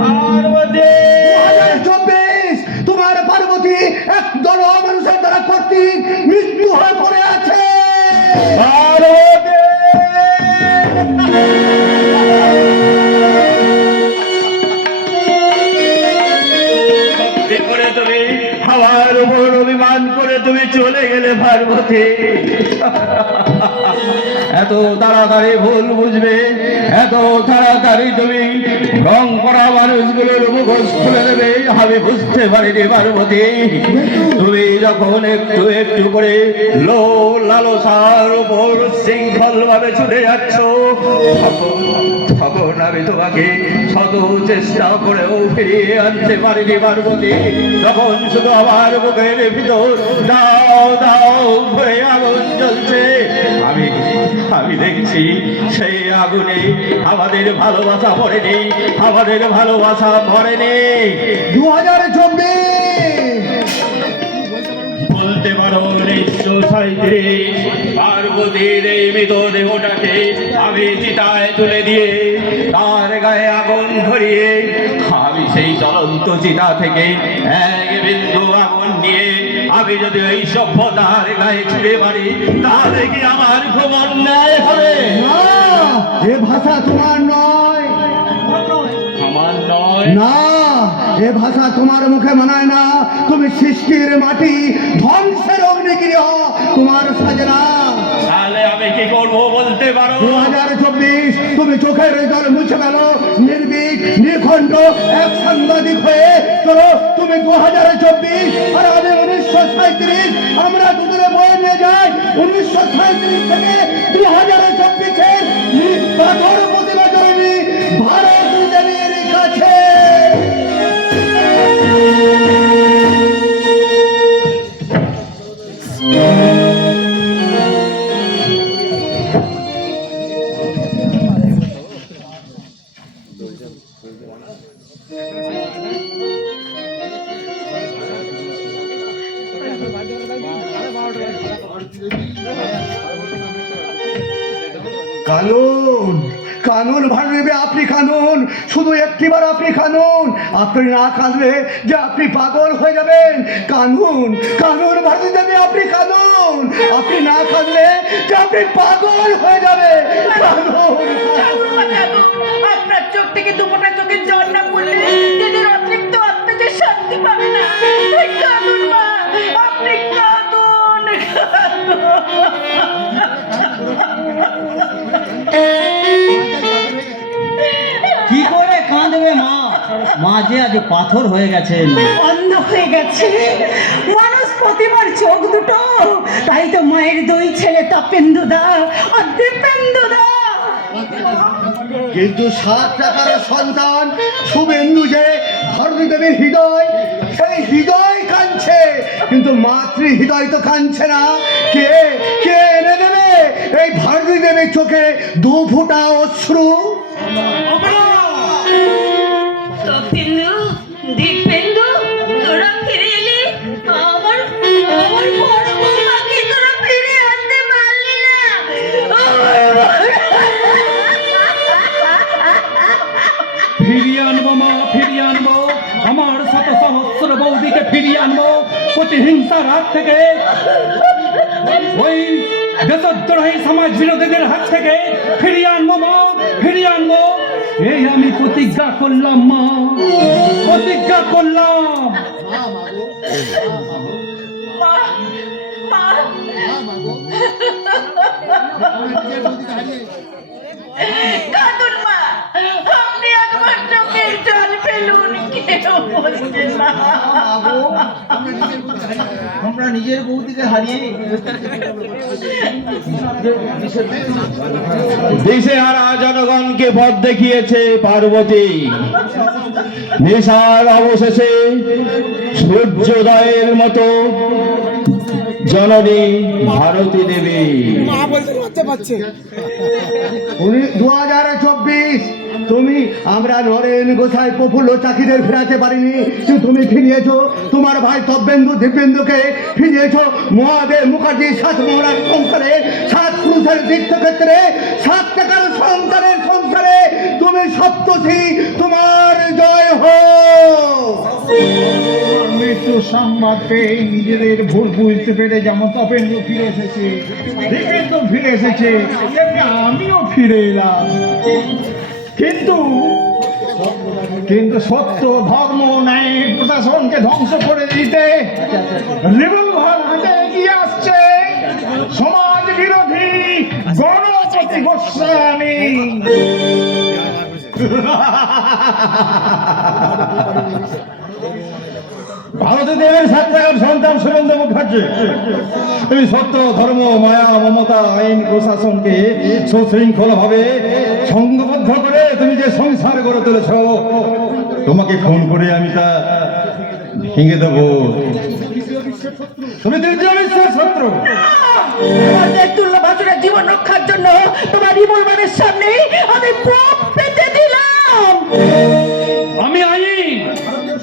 পার্বতী 2024 তোমার পার্বতী একদল মানুষের দ্বারা কর্তৃক মৃত্যু হয়ে পড়ে আছে। পার্বতী করে তুমি আমার উপর অভিমান করে তুমি চলে গেলে পার্বতী। এত তাড়াতাড়ি ভুল বুঝবে, এত তাড়াতাড়ি তুমি রং করা মানুষগুলোর মুখোশ খুলে দেবে, আমি বুঝতে পারিনি পার্বতী। তুমি যখন একটু একটু করে লোভ লালসার উপর শৃঙ্খল ভাবে ছুটে যাচ্ছ, তখন আমি তোমাকে শত চেষ্টা করেও ফিরিয়ে আনতে পারিনি পার্বতী। তখন শুধু আমার বুকের ভিতর দাও দাও ভরে আগুন জ্বলছে। আমি দেখছি সেই আগুনে আমাদের ভালোবাসা পড়েনি, আমাদের ভালোবাসা মরেনি। 2024 বলতে পারো 1937 পার্বতীর এই মৃতদেহটাকে আমি চিতায় তুলে দিয়ে তার গায়ে আগুন ধরিয়ে আমি সেই জ্বলন্ত চিতা থেকে এক বিন্দু আগুন নিয়ে আমি যদি ওই সভ্যতার গায়ে ছুড়ে মারি, তাহলে কি আমার খুব অন্যায় হবে? না, এ ভাষা তোমার নয়। আমার নয়। না, এ ভাষা তোমার মুখে মানায় না। তুমি সৃষ্টির মাটি, ধ্বংসের অগ্নিগিরি, তোমার সাজে না। তাহলে আমি কি করবো বলতে পারো? 2024 তুমি চোখের জল মুছে গেল, নির্ভীক নিখণ্ড এক সাংবাদিক হয়ে চলো তুমি 2024 আর আমি 1937। আমরা দুজনে বয়ে নিয়ে যাই 1937 থেকে 2024-এর পাথর প্রতিবাদনী ভারত দেবীর কাছে। কানুন, কানুন ভাঙবে আপনি, কানুন শুধু একটিবার আপনি কানুন। আপনি না কাঁদলে যে আপনি পাগল হয়ে যাবেন। কানুন, কানুন ভাঙে যাবে আপনি, কানুন আপনি না কাঁদলে যে আপনি পাগল হয়ে যাবে। কানুন, আপনার চোখ থেকে দুপোটা চোখের জল না পড়লে নিজের অতৃপ্ত আত্মা যে শান্তি পাবে না। কাঁদুন মা, আপনি কাঁদুন, কি করে কাঁদবে মা? মা যে আজ পাথর হয়ে গেছেন, অন্ধ হয়ে গেছে মানুষ প্রতিবার চোখ দুটো। তাই তো মায়ের দুই ছেলে তপেন্দুদা আর দীপেন্দুদা। কিন্তু 7 টাকার সন্তান শুভেন্দু যে ভারতী দেবীর হৃদয়, সেই হৃদয় কাঁদছে, কিন্তু মাতৃ হৃদয় তো কাঁদছে না। কে কে এনে দেবে এই ভারতী দেবীর চোখে 2 ফোঁটা অশ্রু? তপেন্দু, দীপেন্দু, তোরা ফিরে এলি। আমার আমার বড় বৌমাকে তোরা ফিরে আনতে পারলি না। ফিরিয়ে আনবো মা, ফিরিয়ে আনবো আমার শত সহস্র বৌদিকে, ফিরিয়ে আনবো প্রতিহিংসার হাত থেকে, ওই দেশদ্রোহী সমাজ বিরোধীদের হাত থেকে ফিরিয়ে আনবো মা, ফিরিয়ে আনবো। এই আমি প্রতিজ্ঞা করলাম মা, প্রতিজ্ঞা করলাম। কাঁদুন মা, আপনি একবার চোখের জল ফেলুন, কেউ বলছে না। আমরা নিজের বৌদিকে হারিয়ে দিশেহারা জনগণকে পথ দেখিয়েছে পার্বতী। নেশার অবশেষে সূর্যোদয়ের মতো জননী ভারতী দেবী। 2024 তুমি, আমরা নরেন গোসাই প্রফুল্ল চাকিদের ফেরাতে পারিনি, কিন্তু তুমি ফিরিয়েছো তোমার ভাই তব্যেন্দু দিব্যেন্দুকে, ফিরিয়েছো মহাদেব মুখার্জি 7 মহারাজ সংসারে, 7 পুরুষের তীর্থক্ষেত্রে, 7 টাকার সন্তানের সংসারে তুমি সপ্তষী, তোমার জয় হোক। মৃত্যু সংবাদ পেয়ে নিজেদের ভুল বুঝতে পেরে যেমন তপেন্দু ফিরে এসেছে, দীপেন্দু ফিরে এসেছে, তেমনি আমিও ফিরে এলাম। কিন্তু সত্য, ধর্ম, ন্যায়, প্রশাসনকে ধ্বংস করে দিতে রিভলভার হাতে এগিয়ে আসছে সমাজ বিরোধী গণপতি গোস্বামী। ভারতী দেবীর 7 টাকার সন্তান শুভেন্দু মুখার্জি, তুমি সত্য, ধর্ম, মায়া, মমতা, আইন, প্রশাসনকে সুশৃঙ্খল ভাবে সংঘবদ্ধ করে তুমি যে সংসার গড়ে তুলেছ, তোমাকে খুন করে আমি তা ভেঙে দেবো। তুমি তৃতীয় বিশ্বের শত্রু। আমাদের তুল্য ভাষণের জীবন রক্ষার জন্য তোমার রিভলভারের সামনে আমি বুক পেতে দিলাম। আমি আইন,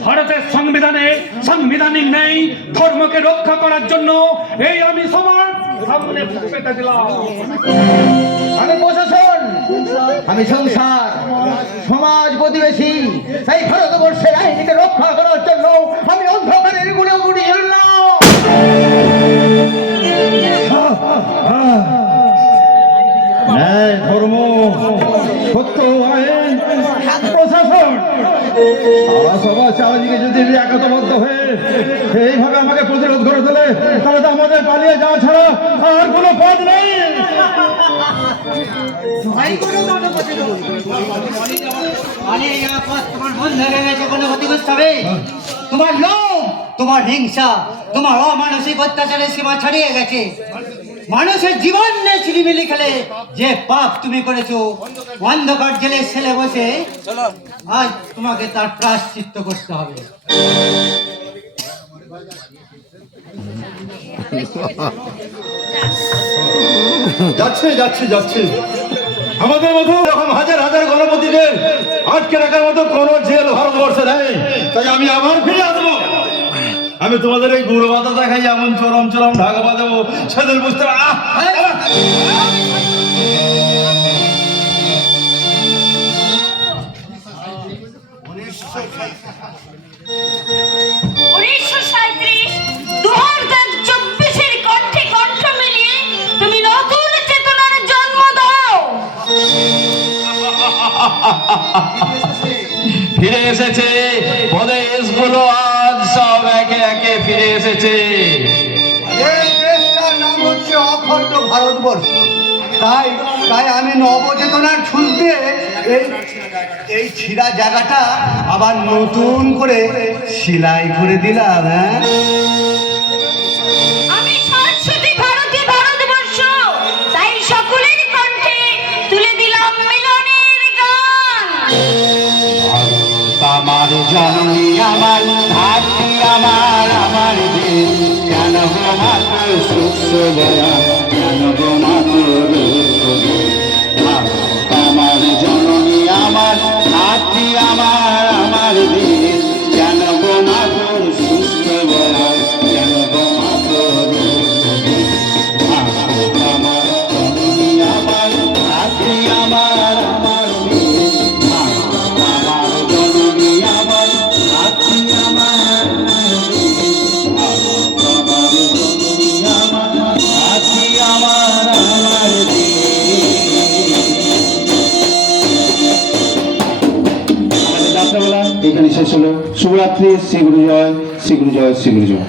ভারতের সংবিধানে সাংবিধানিক নেই ধর্মকে রক্ষা করার জন্য এই আমি সবার সামনে বুক পেতে দিলাম। আমি প্রশাসন, আমি সংসার, সমাজ প্রতিবেশী, এই ভারতবর্ষের আইনকে রক্ষা করার জন্য আমি অন্ধকারের গুণে গুড়ি জ্বললাম। ন্যায়, ধর্ম, সত্য, আইন, প্রশাসন সারা সমাজ চাওয়াজিকে যদি একাত্মবদ্ধ হয়ে এইভাবে আমাকে প্রতিরোধ করে তোলে, তাহলে তো আমাদের পালিয়ে যাওয়া ছাড়া আর কোনো পথ নেই। তোমার মন ধরে গেছে গণপতি গোস্বামী। তোমার লোভ, তোমার হিংসা, তোমার অমানসিক অত্যাচারের সীমা ছাড়িয়ে গেছে। মানুষের জীবন নিয়ে ছিলিমিলি খেলে যে পাপ তুমি করেছো, অন্ধকার জেলে ছেলে বসে আজ তোমাকে তার প্রায়শ্চিত্ত করতে হবে। যাচ্ছে যাচ্ছে যাচ্ছে আমাদের মতো এরকম হাজার হাজার গণপতিদের আটকে রাখার মতো কোনো জেল ভারতবর্ষে নেই। তাই আমি আবার ফিরে আসবো। আমি তোমাদের এই গৌরবতা দেখাই এমন চরম চরম ঢাকা বাজাবো, সেদিন বুঝতে কণ্ঠে কণ্ঠ মিলিয়ে তুমি নতুন চেতনার জন্ম দাও। ফিরে এসেছে প্রদেশগুলো, আজ সব একে একে ফিরে এসেছে। এই দেশটার নাম হচ্ছে অখণ্ড ভারতবর্ষ। তাই তাই আমি নবচেতনার ছুঁচ দিয়ে এই ছিঁড়া জায়গাটা আবার নতুন করে সেলাই করে দিলাম। হ্যাঁ, আমি সরস্বতী ভারতী ভারতবর্ষ, তাই সকলের কণ্ঠে তুলে দিলাম মিলনের গান। আমার জননী আমার ধাত্রী আমার আমার দেশ, কেন গো মাত্র সুস্থ দয়া, কেন গো মাত্র আমার জননী আমার ধাত্রী আমার আমার দেশ, কেন গো মাত্র সুস্থ দয়া, কেন গো মাত্র আমার জননী আমার ধাত্রী আমার আমার দেশ, আমার জননী আমার ধাত্রী আমার আমার জননী আমার ধাত্রী আমার আমার দেশ। আমাদের যাত্রাবেলা এখানে শেষ হলো। শুভরাত্রি। শ্রী গুরু জয়, শ্রী গুরু জয়, শ্রী গুরু জয়।